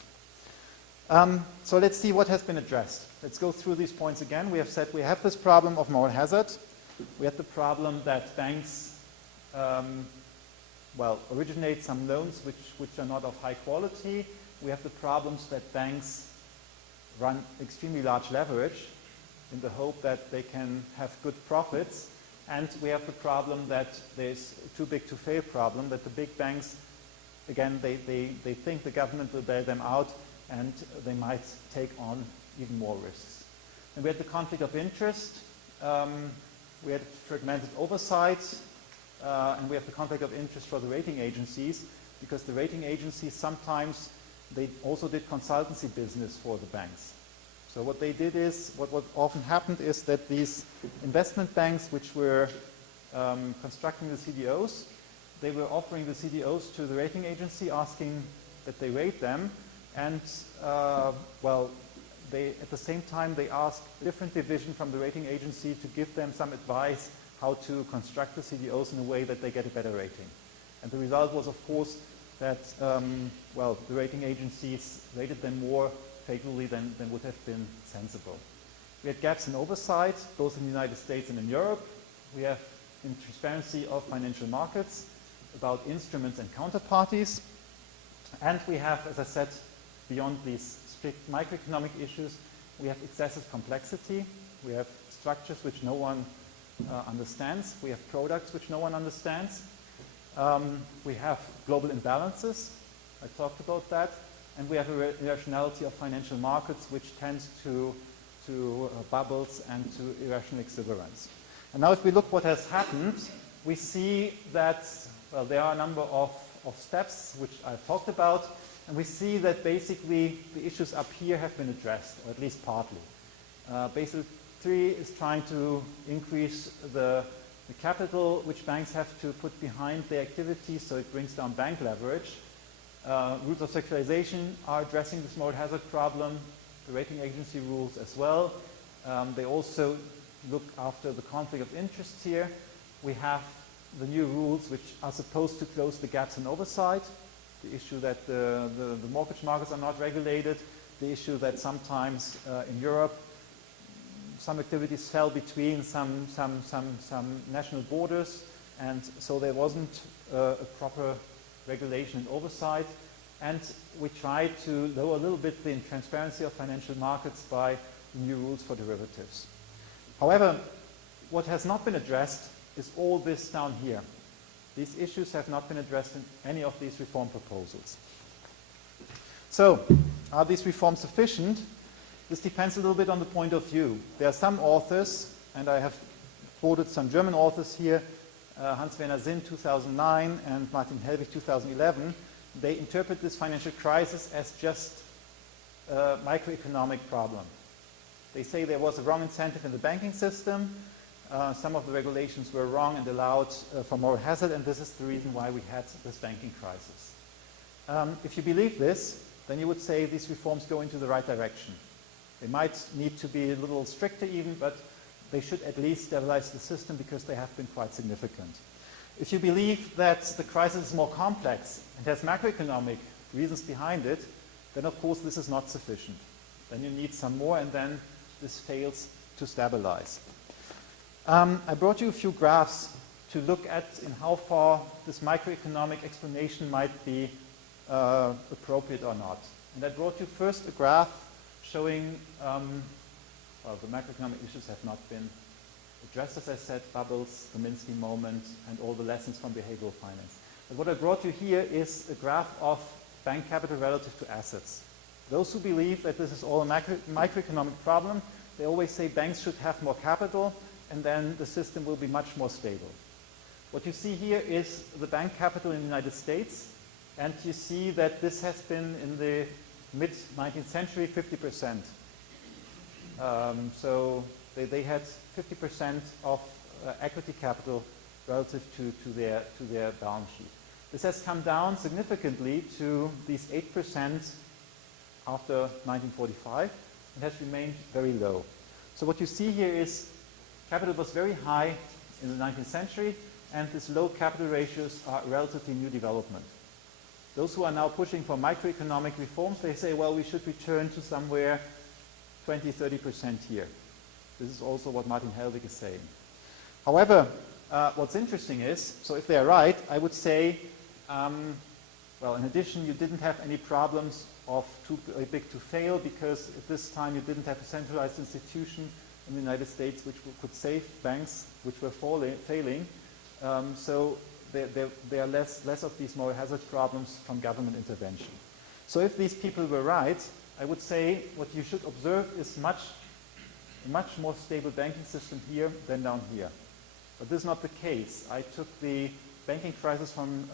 So let's see what has been addressed. Let's go through these points again. We have said we have this problem of moral hazard. We have the problem that banks originate some loans which are not of high quality. We have the problems that banks run extremely large leverage in the hope that they can have good profits. And we have the problem that there's a too big to fail problem, that the big banks, again, they think the government will bail them out and they might take on even more risks. And we had the conflict of interest. We had fragmented oversight. And we have the conflict of interest for the rating agencies because the rating agencies sometimes, they also did consultancy business for the banks. So what they did is, what often happened is that these investment banks which were constructing the CDOs, they were offering the CDOs to the rating agency asking that they rate them and at the same time they asked a different division from the rating agency to give them some advice how to construct the CDOs in a way that they get a better rating. And the result was, of course, that the rating agencies rated them more favorably than would have been sensible. We had gaps in oversight, both in the United States and in Europe. We have in transparency of financial markets, about instruments and counterparties. And we have, as I said, beyond these strict microeconomic issues, we have excessive complexity. We have structures which no one understands. We have products which no one understands. We have global imbalances. I talked about that. And we have a irrationality of financial markets which tends to bubbles and to irrational exuberance. And now if we look what has happened, we see that there are a number of steps which I've talked about. And we see that basically the issues up here have been addressed, or at least partly. Basel III is trying to increase the capital which banks have to put behind their activities, so it brings down bank leverage. Rules of securitization are addressing this moral hazard problem, the rating agency rules as well. They also look after the conflict of interest here. We have the new rules which are supposed to close the gaps in oversight, the issue that the mortgage markets are not regulated, the issue that sometimes in Europe some activities fell between some national borders, and so there wasn't a proper regulation and oversight. And we tried to lower a little bit the transparency of financial markets by new rules for derivatives. However, what has not been addressed is all this down here. These issues have not been addressed in any of these reform proposals. So, are these reforms sufficient? This depends a little bit on the point of view. There are some authors, and I have quoted some German authors here, Hans-Werner Sinn 2009 and Martin Hellwig 2011, they interpret this financial crisis as just a macroeconomic problem. They say there was a wrong incentive in the banking system, some of the regulations were wrong and allowed for moral hazard, and this is the reason why we had this banking crisis. If you believe this, then you would say these reforms go into the right direction. They might need to be a little stricter even, but they should at least stabilize the system because they have been quite significant. If you believe that the crisis is more complex and has macroeconomic reasons behind it, then of course this is not sufficient. Then you need some more, and then this fails to stabilize. I brought you a few graphs to look at in how far this macroeconomic explanation might be appropriate or not. And I brought you first a graph showing, well, the macroeconomic issues have not been addressed, as I said, bubbles, the Minsky moment, and all the lessons from behavioral finance. But what I brought you here is a graph of bank capital relative to assets. Those who believe that this is all a microeconomic problem, they always say banks should have more capital, and then the system will be much more stable. What you see here is the bank capital in the United States, and you see that this has been in the mid-19th century 50%. So they had 50% of equity capital relative to their balance sheet. This has come down significantly to these 8% after 1945 and has remained very low. So what you see here is capital was very high in the 19th century, and these low capital ratios are a relatively new development. Those who are now pushing for microeconomic reforms, they say, well, we should return to somewhere 20-30% here. This is also what Martin Hellwig is saying. However, what's interesting is, so if they're right, I would say, well, in addition, you didn't have any problems of too big to fail, because at this time you didn't have a centralized institution in the United States which could save banks which were failing. So there are less of these moral hazard problems from government intervention. So if these people were right, I would say what you should observe is a much more stable banking system here than down here. But this is not the case. I took the banking crisis from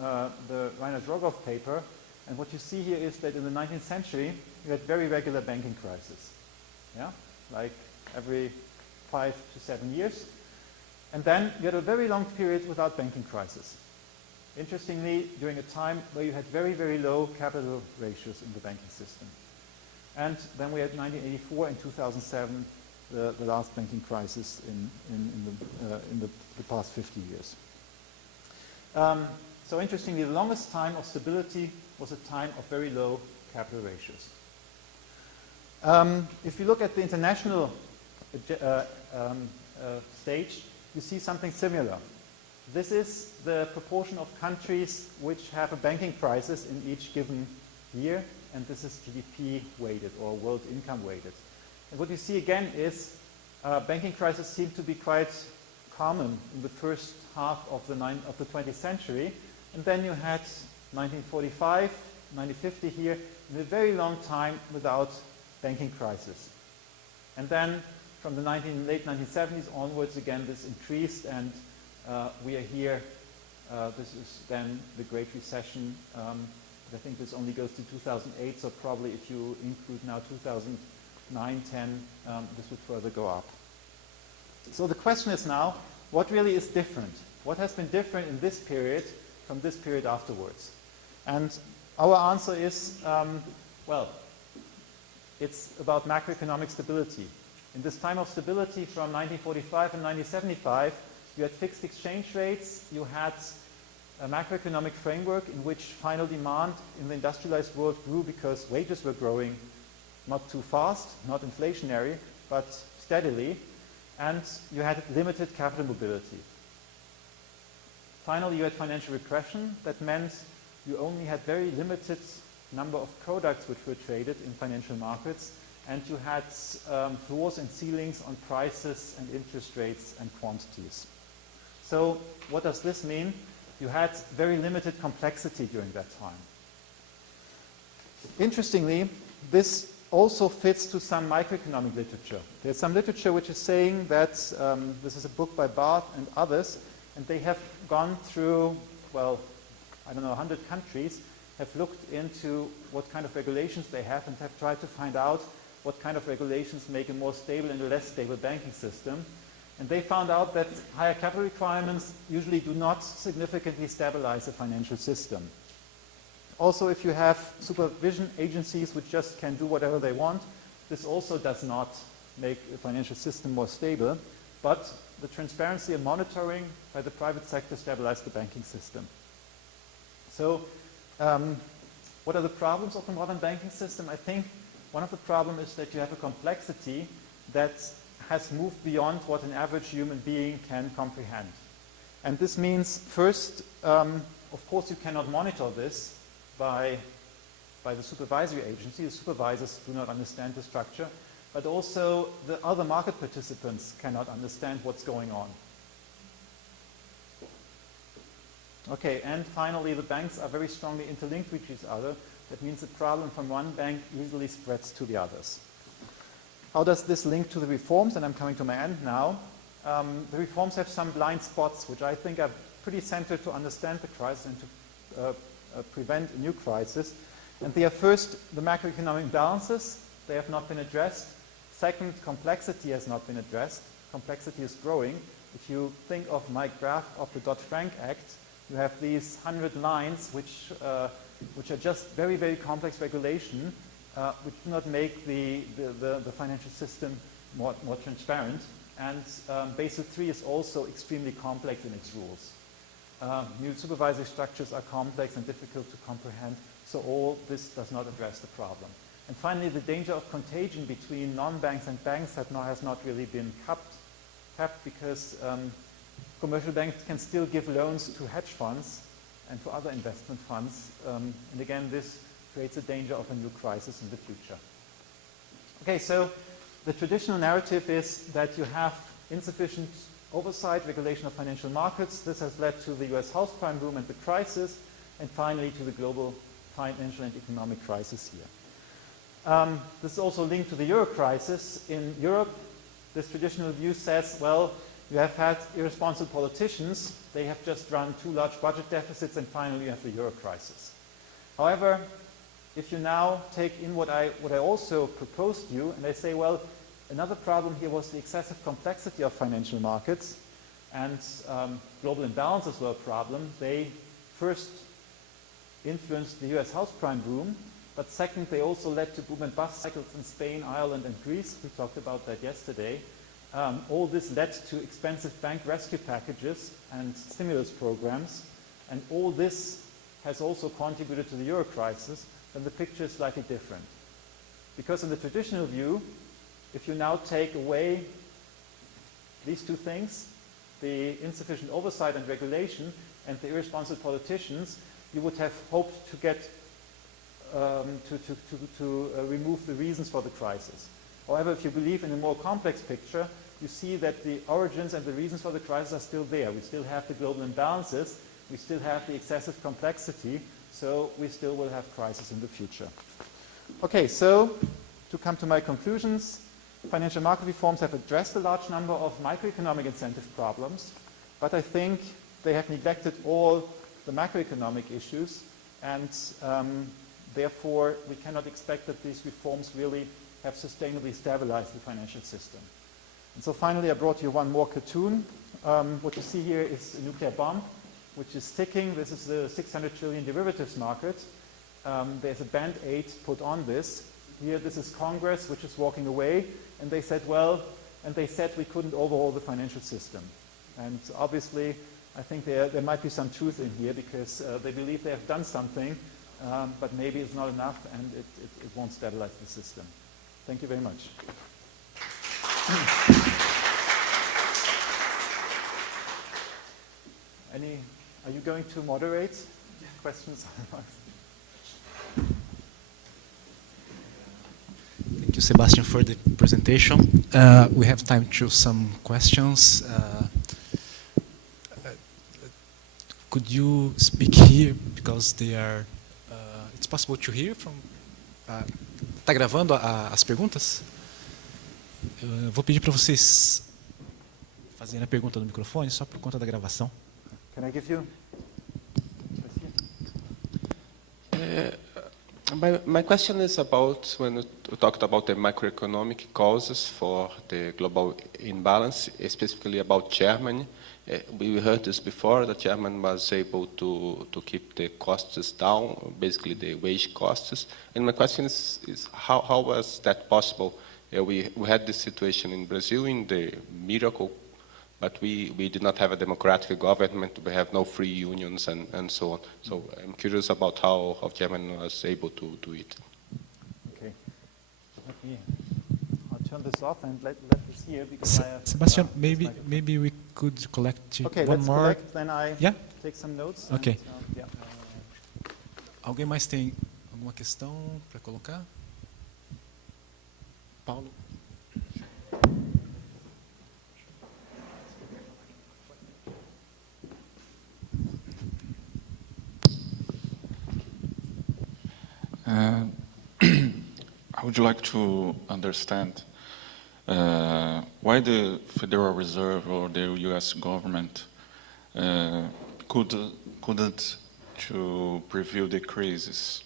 the Reinhard Rogoff paper, and what you see here is that in the 19th century, you had very regular banking crises. Yeah? Like every 5 to 7 years. And then you had a very long period without banking crisis. Interestingly, during a time where you had very, very low capital ratios in the banking system. And then we had 1984 and 2007, the last banking crisis in the past 50 years. So interestingly, the longest time of stability was a time of very low capital ratios. If you look at the international stage, you see something similar. This is the proportion of countries which have a banking crisis in each given year, and this is GDP weighted or world income weighted. And what you see again is banking crises seem to be quite common in the first half of the 20th century, and then you had 1945, 1950 here, and a very long time without banking crisis. And then from the late 1970s onwards, again, this increased, and we are here. This is then the Great Recession. I think this only goes to 2008, so probably if you include now 2009, 10, this would further go up. So the question is now, what really is different? What has been different in this period from this period afterwards? And our answer is, well, it's about macroeconomic stability. In this time of stability from 1945 and 1975, you had fixed exchange rates, you had a macroeconomic framework in which final demand in the industrialized world grew because wages were growing not too fast, not inflationary, but steadily, and you had limited capital mobility. Finally, you had financial repression. That meant you only had very limited number of products which were traded in financial markets, and you had floors and ceilings on prices and interest rates and quantities. So what does this mean? You had very limited complexity during that time. Interestingly, this also fits to some microeconomic literature. There's some literature which is saying that, this is a book by Barth and others, And they have gone through, well, I don't know, 100 countries, have looked into what kind of regulations they have and have tried to find out what kind of regulations make a more stable and a less stable banking system. And they found out that higher capital requirements usually do not significantly stabilize the financial system. Also, if you have supervision agencies which just can do whatever they want, this also does not make the financial system more stable, but the transparency and monitoring by the private sector stabilize the banking system. So, what are the problems of the modern banking system? I think one of the problems is that you have a complexity that has moved beyond what an average human being can comprehend. And this means, first, of course, you cannot monitor this by the supervisory agency. The supervisors do not understand the structure, but also the other market participants cannot understand what's going on. Okay, and finally, the banks are very strongly interlinked with each other. That means the problem from one bank easily spreads to the others. How does this link to the reforms? And I'm coming to my end now. The reforms have some blind spots, which I think are pretty central to understand the crisis and to prevent a new crisis. And they are first, the macroeconomic imbalances. They have not been addressed. Second, complexity has not been addressed. Complexity is growing. If you think of my graph of the Dodd-Frank Act, you have these 100 lines which are just very, very complex regulation, which do not make the financial system more transparent. And Basel III is also extremely complex in its rules. New supervisory structures are complex and difficult to comprehend, so all this does not address the problem. And finally, the danger of contagion between non-banks and banks has not really been capped because commercial banks can still give loans to hedge funds and to other investment funds. And again, this creates a danger of a new crisis in the future. Okay, so the traditional narrative is that you have insufficient oversight, regulation of financial markets. This has led to the US house prime boom and the crisis, and finally to the global financial and economic crisis here. This is also linked to the euro crisis. In Europe, this traditional view says, well, you have had irresponsible politicians. They have just run too large budget deficits, and finally you have the euro crisis. However, if you now take in what I also proposed to you, and I say, well, another problem here was the excessive complexity of financial markets, and global imbalances were a problem. They first influenced the US house prime boom, but second, they also led to boom and bust cycles in Spain, Ireland, and Greece. We talked about that yesterday. All this led to expensive bank rescue packages and stimulus programs, and all this has also contributed to the euro crisis, then the picture is slightly different. Because in the traditional view, if you now take away these two things, the insufficient oversight and regulation and the irresponsible politicians, you would have hoped to get to remove the reasons for the crisis. However, if you believe in a more complex picture, you see that the origins and the reasons for the crisis are still there. We still have the global imbalances, we still have the excessive complexity, so we still will have crisis in the future. Okay, so to come to my conclusions, financial market reforms have addressed a large number of microeconomic incentive problems, but I think they have neglected all the macroeconomic issues, and therefore we cannot expect that these reforms really have sustainably stabilized the financial system. And so finally, I brought you one more cartoon. What you see here is a nuclear bomb, which is ticking. This is the 600 trillion derivatives market. There's a band-aid put on this. Here, this is Congress, which is walking away, and they said, well, and they said we couldn't overhaul the financial system. And obviously, I think there might be some truth in here, because they believe they have done something, but maybe it's not enough, and it won't stabilize the system. Thank you very much. Are you going to moderate questions? Thank you, Sebastian, for the presentation. We have time to some questions. Could you speak here, because they are... it's possible to hear from... Está gravando as perguntas? Vou pedir para vocês fazendo a pergunta no microfone, só por conta da gravação. Can I give you? My question is about when we talked about the macroeconomic causes for the global imbalance, specifically about Germany. We heard this before, that Germany was able to keep the costs down, basically the wage costs. And my question is how was that possible? We had this situation in Brazil in the miracle, but we did not have a democratic government, we have no free unions and so on. So I'm curious about how Germany was able to do it. Okay. I'll turn this off and let this here because I have... Sebastian, maybe we could collect okay, one let's more. collect, then I Yeah? take some notes. Okay. And, yeah. Alguém mais tem alguma questão para colocar? Paulo? I would like to understand why the Federal Reserve or the U.S. government couldn't to preview the crisis.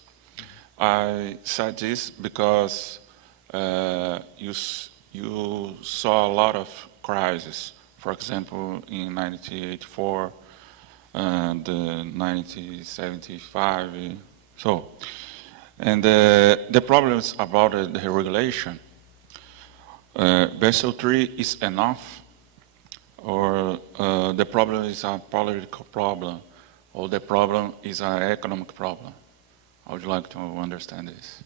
I said this because you saw a lot of crises. For example, in 1984 and 1975. So. And the problem is about the regulation. Basel III is enough, or the problem is a political problem, or the problem is an economic problem. I would like to understand this.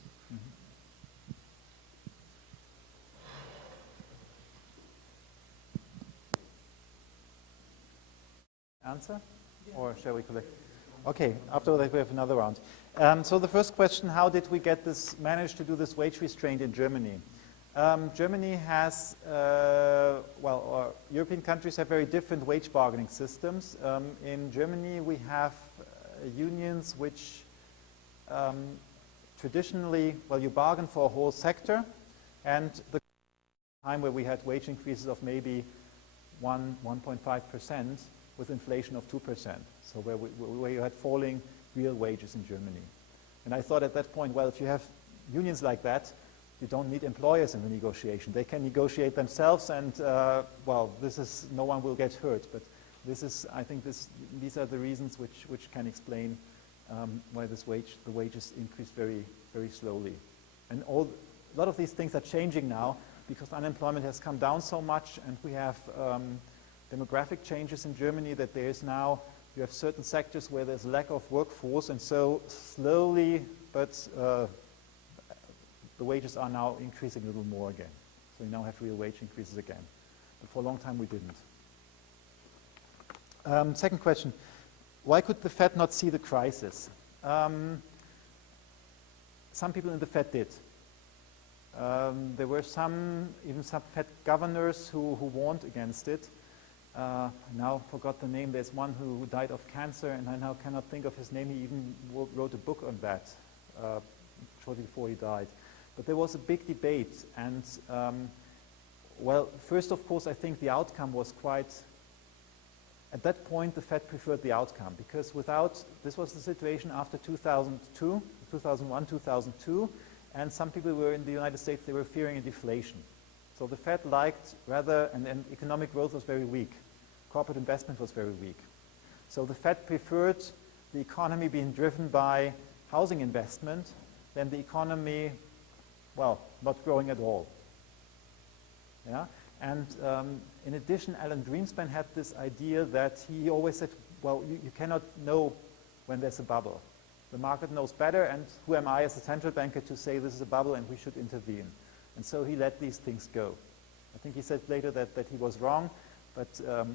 Answer? Yeah. Or shall we collect? Okay, after that we have another round. So the first question, how did we manage to do this wage restraint in Germany? Germany has, European countries have very different wage bargaining systems. In Germany we have unions which traditionally, you bargain for a whole sector, and the time where we had wage increases of maybe 1.5% with inflation of 2%. So where you had falling real wages in Germany. And I thought at that point, well, if you have unions like that, you don't need employers in the negotiation. They can negotiate themselves and, no one will get hurt. But I think these are the reasons which can explain why the wages increase very, very slowly. And a lot of these things are changing now because unemployment has come down so much, and we have demographic changes in Germany that you have certain sectors where there's lack of workforce, and so slowly, but the wages are now increasing a little more again. So we now have real wage increases again. But for a long time we didn't. Second question, why could the Fed not see the crisis? Some people in the Fed did. There were even some Fed governors who warned against it. I now forgot the name. There's one who died of cancer, and I now cannot think of his name. He even wrote a book on that shortly before he died. But there was a big debate, and first of course I think the outcome was at that point the Fed preferred the outcome, because this was the situation after 2001, 2002, and some people were in the United States, they were fearing a deflation. So the Fed liked and economic growth was very weak. Corporate investment was very weak. So the Fed preferred the economy being driven by housing investment than the economy, not growing at all. Yeah? And in addition, Alan Greenspan had this idea that he always said, you cannot know when there's a bubble. The market knows better, and who am I as a central banker to say this is a bubble and we should intervene? And so he let these things go. I think he said later that he was wrong, but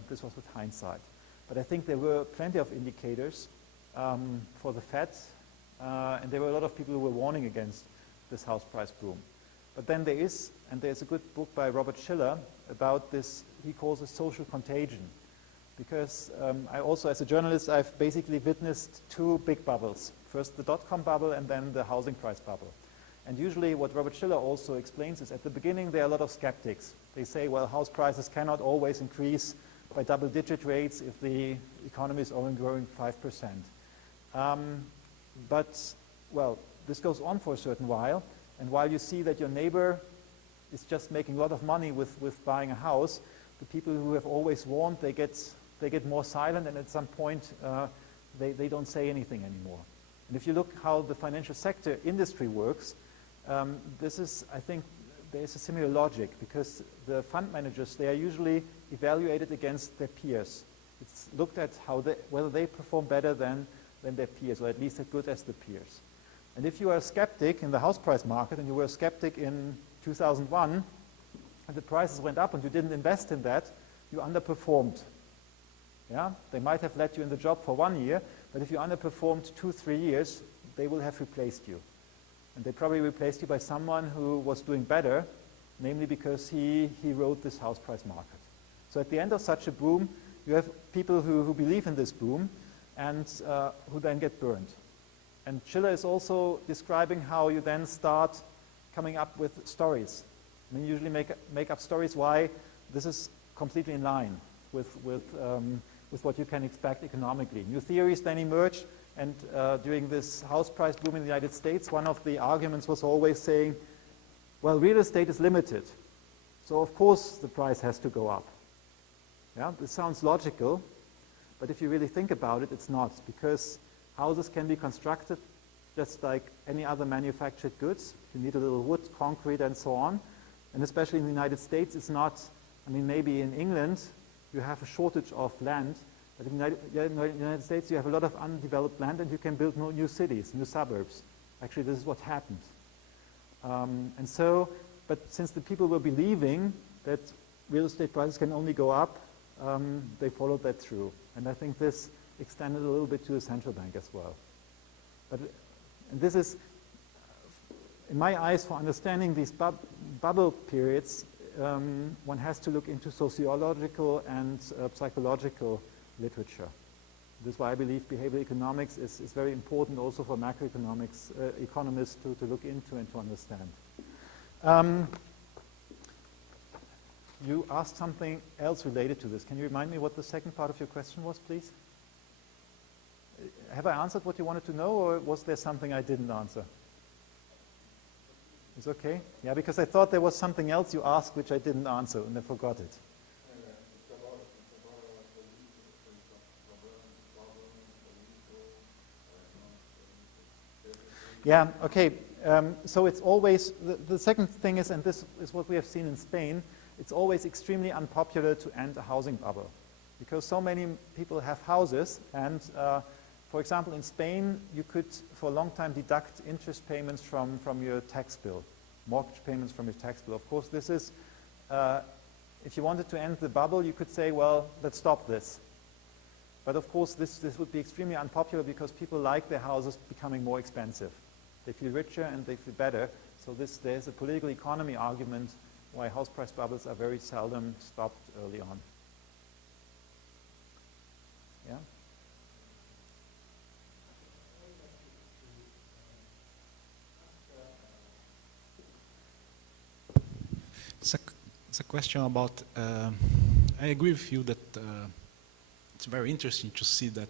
this was with hindsight. But I think there were plenty of indicators for the Fed, and there were a lot of people who were warning against this house price boom. But then there's a good book by Robert Shiller about this, he calls it social contagion. Because I also, as a journalist, I've basically witnessed two big bubbles. First the dot-com bubble and then the housing price bubble. And usually what Robert Schiller also explains is at the beginning there are a lot of skeptics. They say, well, house prices cannot always increase by double-digit rates if the economy is only growing 5%. But, well, this goes on for a certain while, and while you see that your neighbor is just making a lot of money with buying a house, the people who have always warned, they get more silent, and at some point they don't say anything anymore. And if you look how the financial sector industry works, this is, I think, there's a similar logic, because the fund managers, they are usually evaluated against their peers. It's looked at whether they perform better than their peers, or at least as good as the peers. And if you are a skeptic in the house price market, and you were a skeptic in 2001, and the prices went up and you didn't invest in that, you underperformed. Yeah? They might have let you in the job for 1 year, but if you underperformed 2-3 years, they will have replaced you. And they probably replaced you by someone who was doing better, namely because he rode this house price market. So at the end of such a boom, you have people who believe in this boom and who then get burned. And Schiller is also describing how you then start coming up with stories. I mean, you usually make up stories why this is completely in line with what you can expect economically. New theories then emerge, and during this house price boom in the United States, one of the arguments was always saying, well, real estate is limited, so of course the price has to go up. Yeah, this sounds logical, but if you really think about it, it's not, because houses can be constructed just like any other manufactured goods. You need a little wood, concrete, and so on. And especially in the United States, it's not, I mean, maybe in England you have a shortage of land, but in the United States you have a lot of undeveloped land, and you can build new cities, new suburbs. Actually, this is what happened. And so, but since the people were believing that real estate prices can only go up, they followed that through. And I think this extended a little bit to the central bank as well. But and this is, in my eyes, for understanding these bubble periods, one has to look into sociological and psychological literature. This is why I believe behavioral economics is very important also for macroeconomics economists to look into and to understand. You asked something else related to this. Can you remind me what the second part of your question was, please? Have I answered what you wanted to know, or was there something I didn't answer? It's okay? Yeah, because I thought there was something else you asked which I didn't answer, and I forgot it. Yeah, okay. So it's always, the second thing is, and this is what we have seen in Spain, it's always extremely unpopular to end a housing bubble, because so many people have houses, and for example, in Spain, you could for a long time deduct interest payments from your tax bill, mortgage payments from your tax bill. Of course, this is, if you wanted to end the bubble, you could say, well, let's stop this. But of course, this would be extremely unpopular, because people like their houses becoming more expensive. They feel richer and they feel better. So there's a political economy argument why house price bubbles are very seldom stopped early on. Yeah? It's a question about, I agree with you that it's very interesting to see that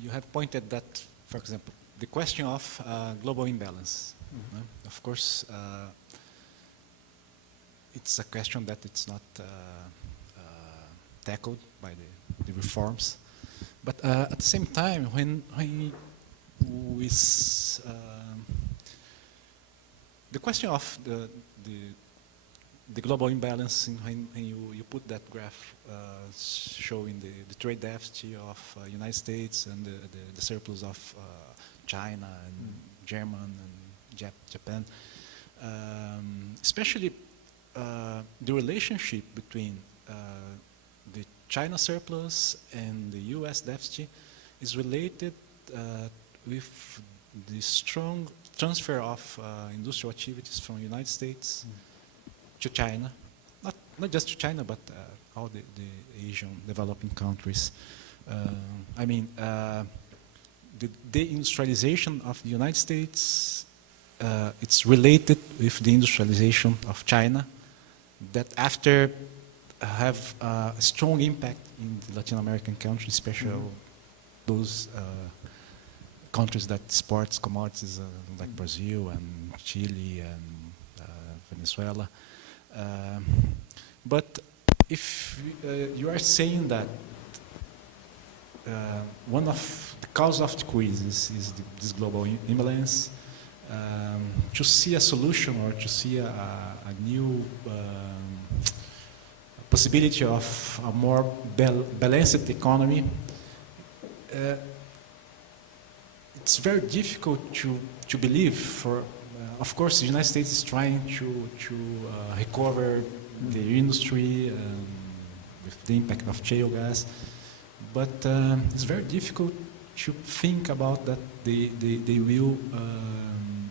you have pointed that, for example, the question of global imbalance. Mm-hmm. Of course, it's a question that it's not tackled by the reforms. But at the same time, when the question of the global imbalance, when you put that graph showing the trade deficit of United States and the surplus of China and German and Japan, especially the relationship between the China surplus and the US deficit is related with the strong transfer of industrial activities from the United States to China, not just to China, but all the Asian developing countries. I mean, the deindustrialization of the United States, it's related with the industrialization of China, that after have a strong impact in the Latin American countries, especially those countries that export commodities like Brazil and Chile and Venezuela. But if you are saying that one of the causes of the crisis is this global imbalance, to see a solution or to see a new possibility of a more balanced economy, it's very difficult to believe. Of course, the United States is trying to recover the industry with the impact of shale gas, but it's very difficult to think about that they will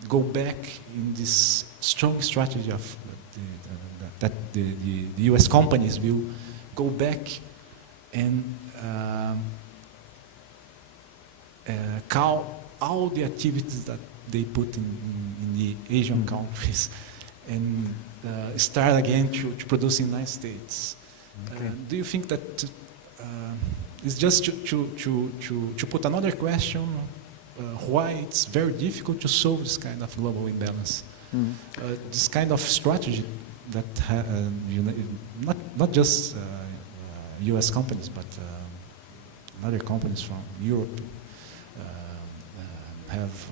go back in this strong strategy of that the U.S. companies will go back and call all the activities that they put in the Asian countries and start again to produce in the United States. Okay. Do you think that it's just to put another question, why it's very difficult to solve this kind of global imbalance? This kind of strategy that not just U.S. companies, but other companies from Europe have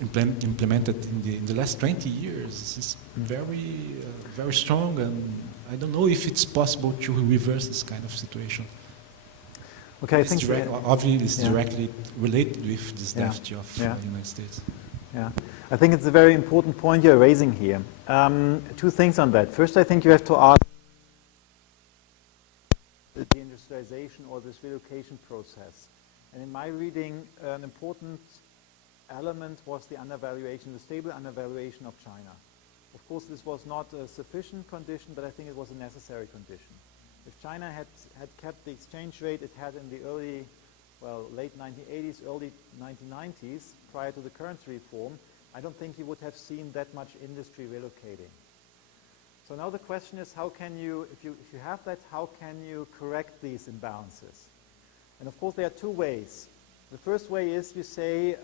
implemented in the last 20 years. It's very strong, and I don't know if it's possible to reverse this kind of situation. Okay, I think obviously it's directly related with this strategy of the United States. Yeah, I think it's a very important point you're raising here. Two things on that. First, I think you have to ask the deindustrialization or this relocation process. And in my reading, an important element was the undervaluation, the stable undervaluation of China. Of course, this was not a sufficient condition, but I think it was a necessary condition. If China had kept the exchange rate it had in the late 1980s, early 1990s, prior to the currency reform, I don't think you would have seen that much industry relocating. So now the question is, how can you, if you have that, how can you correct these imbalances? And of course, there are two ways. The first way is you say,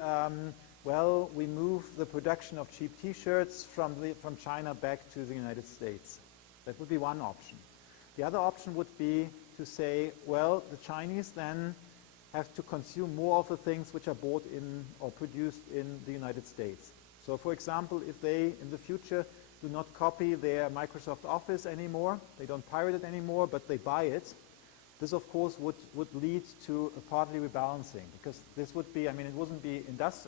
we move the production of cheap T-shirts from China back to the United States. That would be one option. The other option would be to say, well, the Chinese then have to consume more of the things which are bought in or produced in the United States. So for example, if they in the future do not copy their Microsoft Office anymore, they don't pirate it anymore, but they buy it, this of course would lead to a partly rebalancing, because this would be, it wouldn't be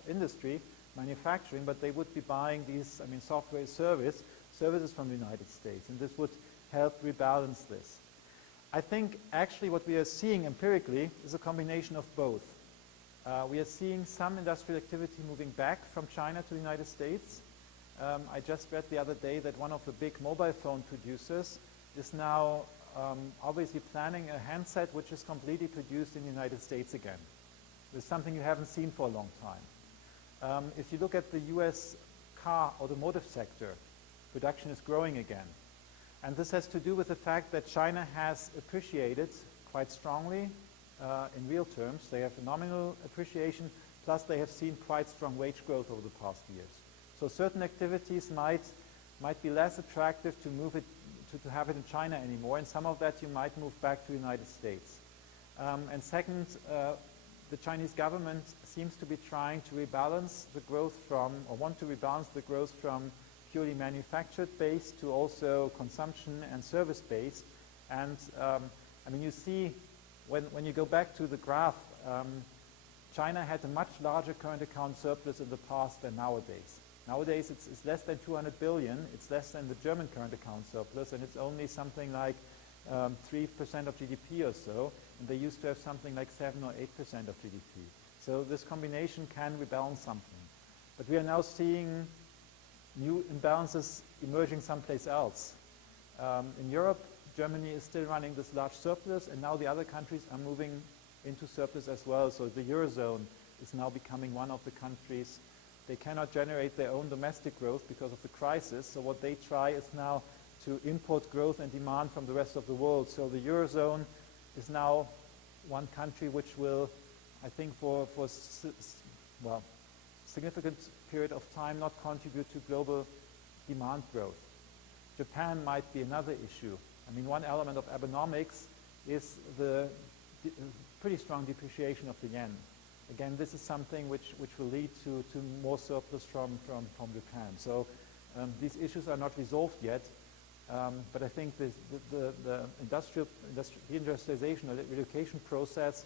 industry, manufacturing, but they would be buying these, software services from the United States, and this would help rebalance this. I think actually what we are seeing empirically is a combination of both. We are seeing some industrial activity moving back from China to the United States. I just read the other day that one of the big mobile phone producers is now obviously planning a handset which is completely produced in the United States again. This is something you haven't seen for a long time. If you look at the US car automotive sector, production is growing again. And this has to do with the fact that China has appreciated quite strongly in real terms. They have a nominal appreciation, plus they have seen quite strong wage growth over the past years. So certain activities might be less attractive to move it, to have it in China anymore, and some of that you might move back to the United States. And second, the Chinese government seems to be trying to rebalance the growth from, or want to rebalance the growth from purely manufactured base to also consumption and service based. And you see, when you go back to the graph, China had a much larger current account surplus in the past than nowadays. Nowadays it's less than 200 billion, it's less than the German current account surplus, and it's only something like 3% of GDP or so, and they used to have something like 7 or 8% of GDP. So this combination can rebalance something. But we are now seeing new imbalances emerging someplace else. In Europe, Germany is still running this large surplus, and now the other countries are moving into surplus as well. So the Eurozone is now becoming one of the countries. They cannot generate their own domestic growth because of the crisis. So what they try is now to import growth and demand from the rest of the world. So the Eurozone is now one country which will, I think, for significant period of time not contribute to global demand growth. Japan might be another issue. I mean, one element of Abenomics is the pretty strong depreciation of the yen. Again, this is something which will lead to more surplus from Japan. So these issues are not resolved yet, but I think the industrialization or the relocation process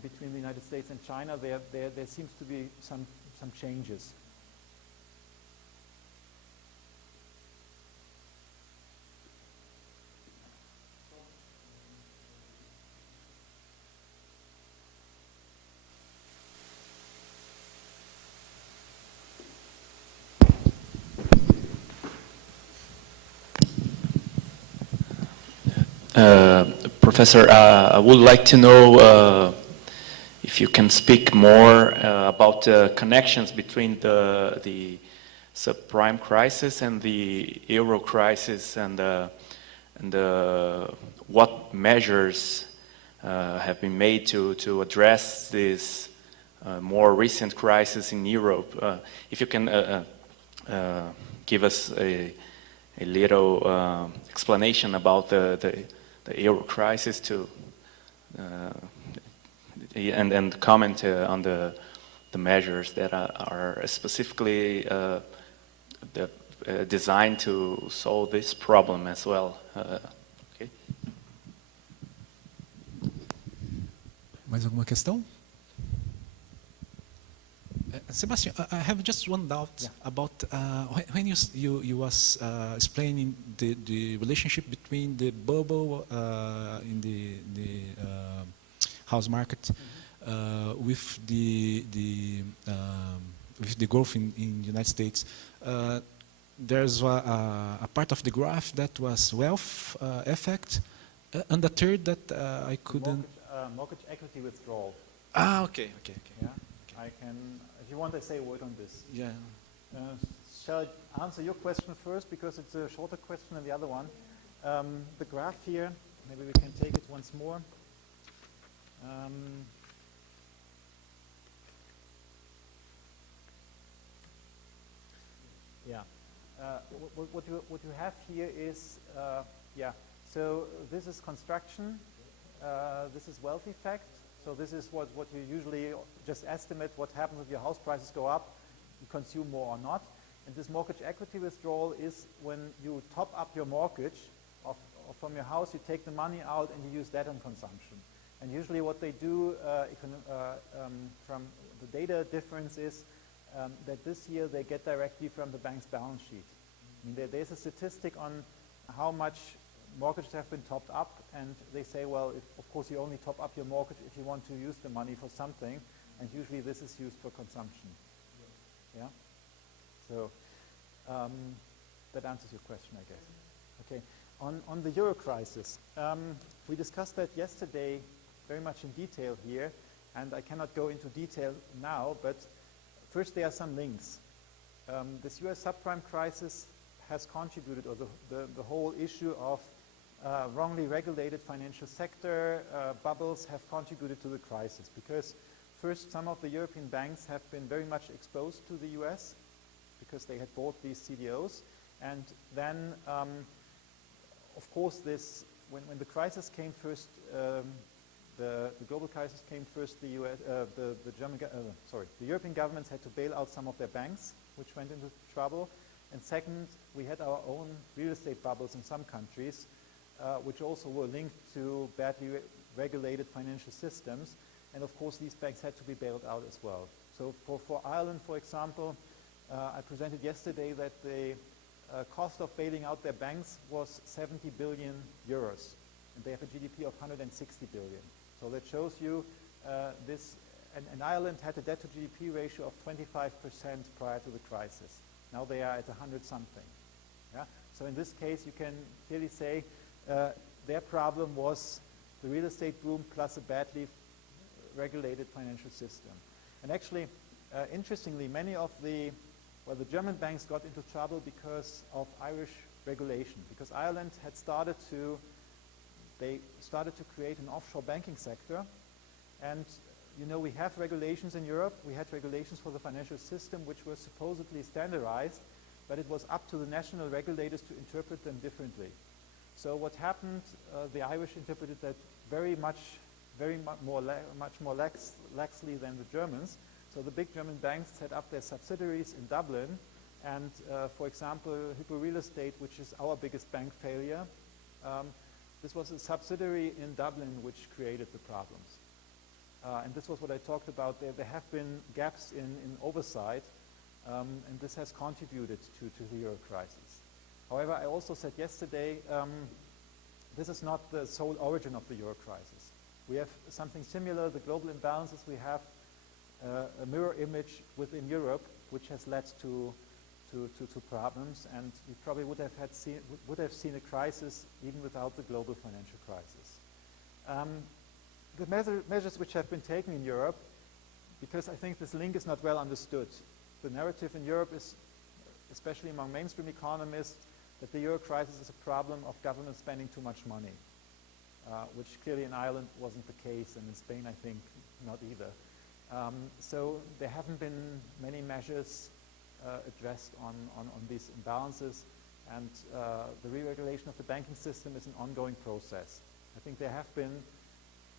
between the United States and China, there seems to be some changes. Professor, I would like to know if you can speak more about the connections between the subprime crisis and the euro crisis, and what measures have been made to address this more recent crisis in Europe. If you can give us a little explanation about the euro crisis and comment on the measures that are specifically designed to solve this problem as well. Okay. Mais alguma questão? Sebastian, I have just one doubt about when you was explaining the relationship between the bubble in the house market with the growth in the United States. There's a part of the graph that was wealth effect, and the third that I couldn't. Mortgage equity withdrawal. Okay. Yeah. I can, if you want, I say a word on this. Yeah. Shall I answer your question first, because it's a shorter question than the other one? The graph here, maybe we can take it once more. What you have here is, so this is construction, this is wealth effect. So this is what you usually just estimate what happens if your house prices go up, you consume more or not. And this mortgage equity withdrawal is when you top up your mortgage from your house, you take the money out and you use that on consumption. And usually what they do from the data difference is that this year they get directly from the bank's balance sheet. I mean, there's a statistic on how much mortgages have been topped up, and they say, well, of course you only top up your mortgage if you want to use the money for something, and usually this is used for consumption. Yeah? So that answers your question, I guess. Okay. On the euro crisis, we discussed that yesterday very much in detail here, and I cannot go into detail now, but first there are some links. This US subprime crisis has contributed, or the whole issue of wrongly regulated financial sector bubbles have contributed to the crisis, because first some of the European banks have been very much exposed to the US because they had bought these CDOs, and then of course this, when the crisis came first, the global crisis came first, the European governments had to bail out some of their banks which went into trouble, and second, we had our own real estate bubbles in some countries which also were linked to badly regulated financial systems, and of course these banks had to be bailed out as well. So for Ireland, for example, I presented yesterday that the cost of bailing out their banks was 70 billion euros, and they have a GDP of 160 billion. So that shows you this, and Ireland had a debt to GDP ratio of 25% prior to the crisis. Now they are at 100 something. Yeah? So in this case, you can clearly say their problem was the real estate boom plus a badly regulated financial system. And actually, interestingly, many of the German banks got into trouble because of Irish regulation, because Ireland had started to create an offshore banking sector. And you know, we have regulations in Europe. We had regulations for the financial system which were supposedly standardized, but it was up to the national regulators to interpret them differently. So what happened, the Irish interpreted that much more laxly than the Germans. So the big German banks set up their subsidiaries in Dublin, and for example, Hypo Real Estate, which is our biggest bank failure, this was a subsidiary in Dublin which created the problems. And this was what I talked about. There have been gaps in oversight, and this has contributed to the euro crisis. However, I also said yesterday, this is not the sole origin of the euro crisis. We have something similar, the global imbalances. We have a mirror image within Europe, which has led to problems, and we probably would have seen a crisis even without the global financial crisis. The measures which have been taken in Europe, because I think this link is not well understood. The narrative in Europe is, especially among mainstream economists, that the euro crisis is a problem of government spending too much money, which clearly in Ireland wasn't the case, and in Spain I think not either. So there haven't been many measures addressed on these imbalances, and the re-regulation of the banking system is an ongoing process. I think there have been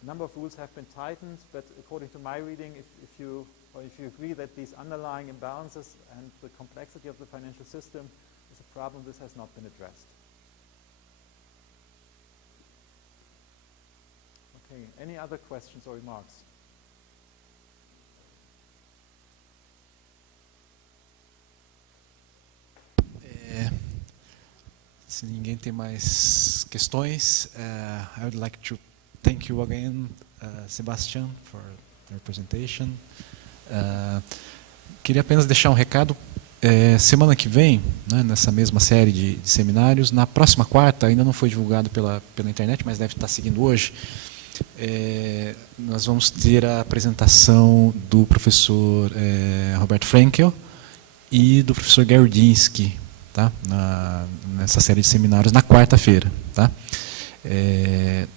a number of rules have been tightened, but according to my reading, if you agree that these underlying imbalances and the complexity of the financial system is a problem, this has not been addressed. Okay, any other questions or remarks? Se ninguém tem mais questões, I would like to thank you again, Sebastian, for your presentation. Queria apenas deixar um recado. Semana que vem, né, nessa mesma série de seminários, na próxima quarta, ainda não foi divulgado pela internet, mas deve estar seguindo hoje, nós vamos ter a apresentação do professor Roberto Frankel e do professor Gerdinsky, tá? Nessa série de seminários, na quarta-feira. Tá?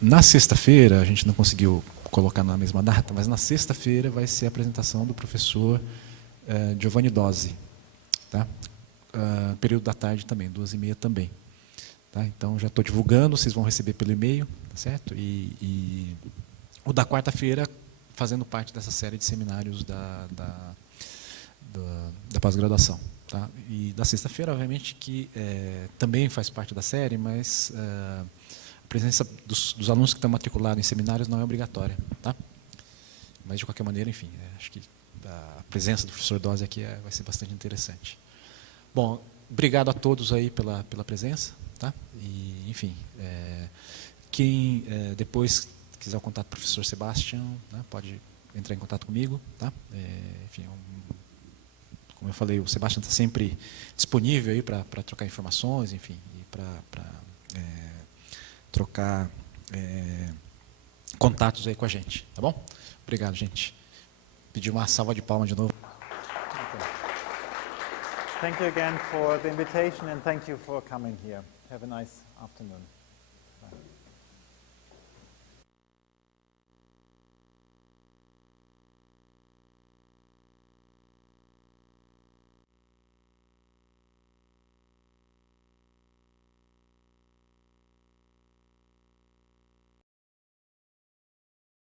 Na sexta-feira, a gente não conseguiu colocar na mesma data, mas na sexta-feira vai ser a apresentação do professor Giovanni Dozzi. Tá? Período da tarde também, 2h30 também. Tá? Então, já estou divulgando, vocês vão receber pelo e-mail, tá certo? E o da quarta-feira, fazendo parte dessa série de seminários da pós-graduação. Tá? E da sexta-feira, obviamente, que também faz parte da série, mas a presença dos alunos que estão matriculados em seminários não é obrigatória. Tá? Mas, de qualquer maneira, enfim, acho que a presença do professor Dozzi aqui vai ser bastante interessante. Bom, obrigado a todos aí pela presença. Tá? E, enfim, quem depois quiser o contato do professor Sebastian, né, pode entrar em contato comigo. Tá? Enfim, como eu falei, o Sebastian está sempre disponível aí para trocar informações, enfim, e para trocar contatos aí com a gente, tá bom? Obrigado, gente. Pedir uma salva de palmas de novo. Okay. Thank you again for the invitation, and thank you for coming here. Have a nice afternoon.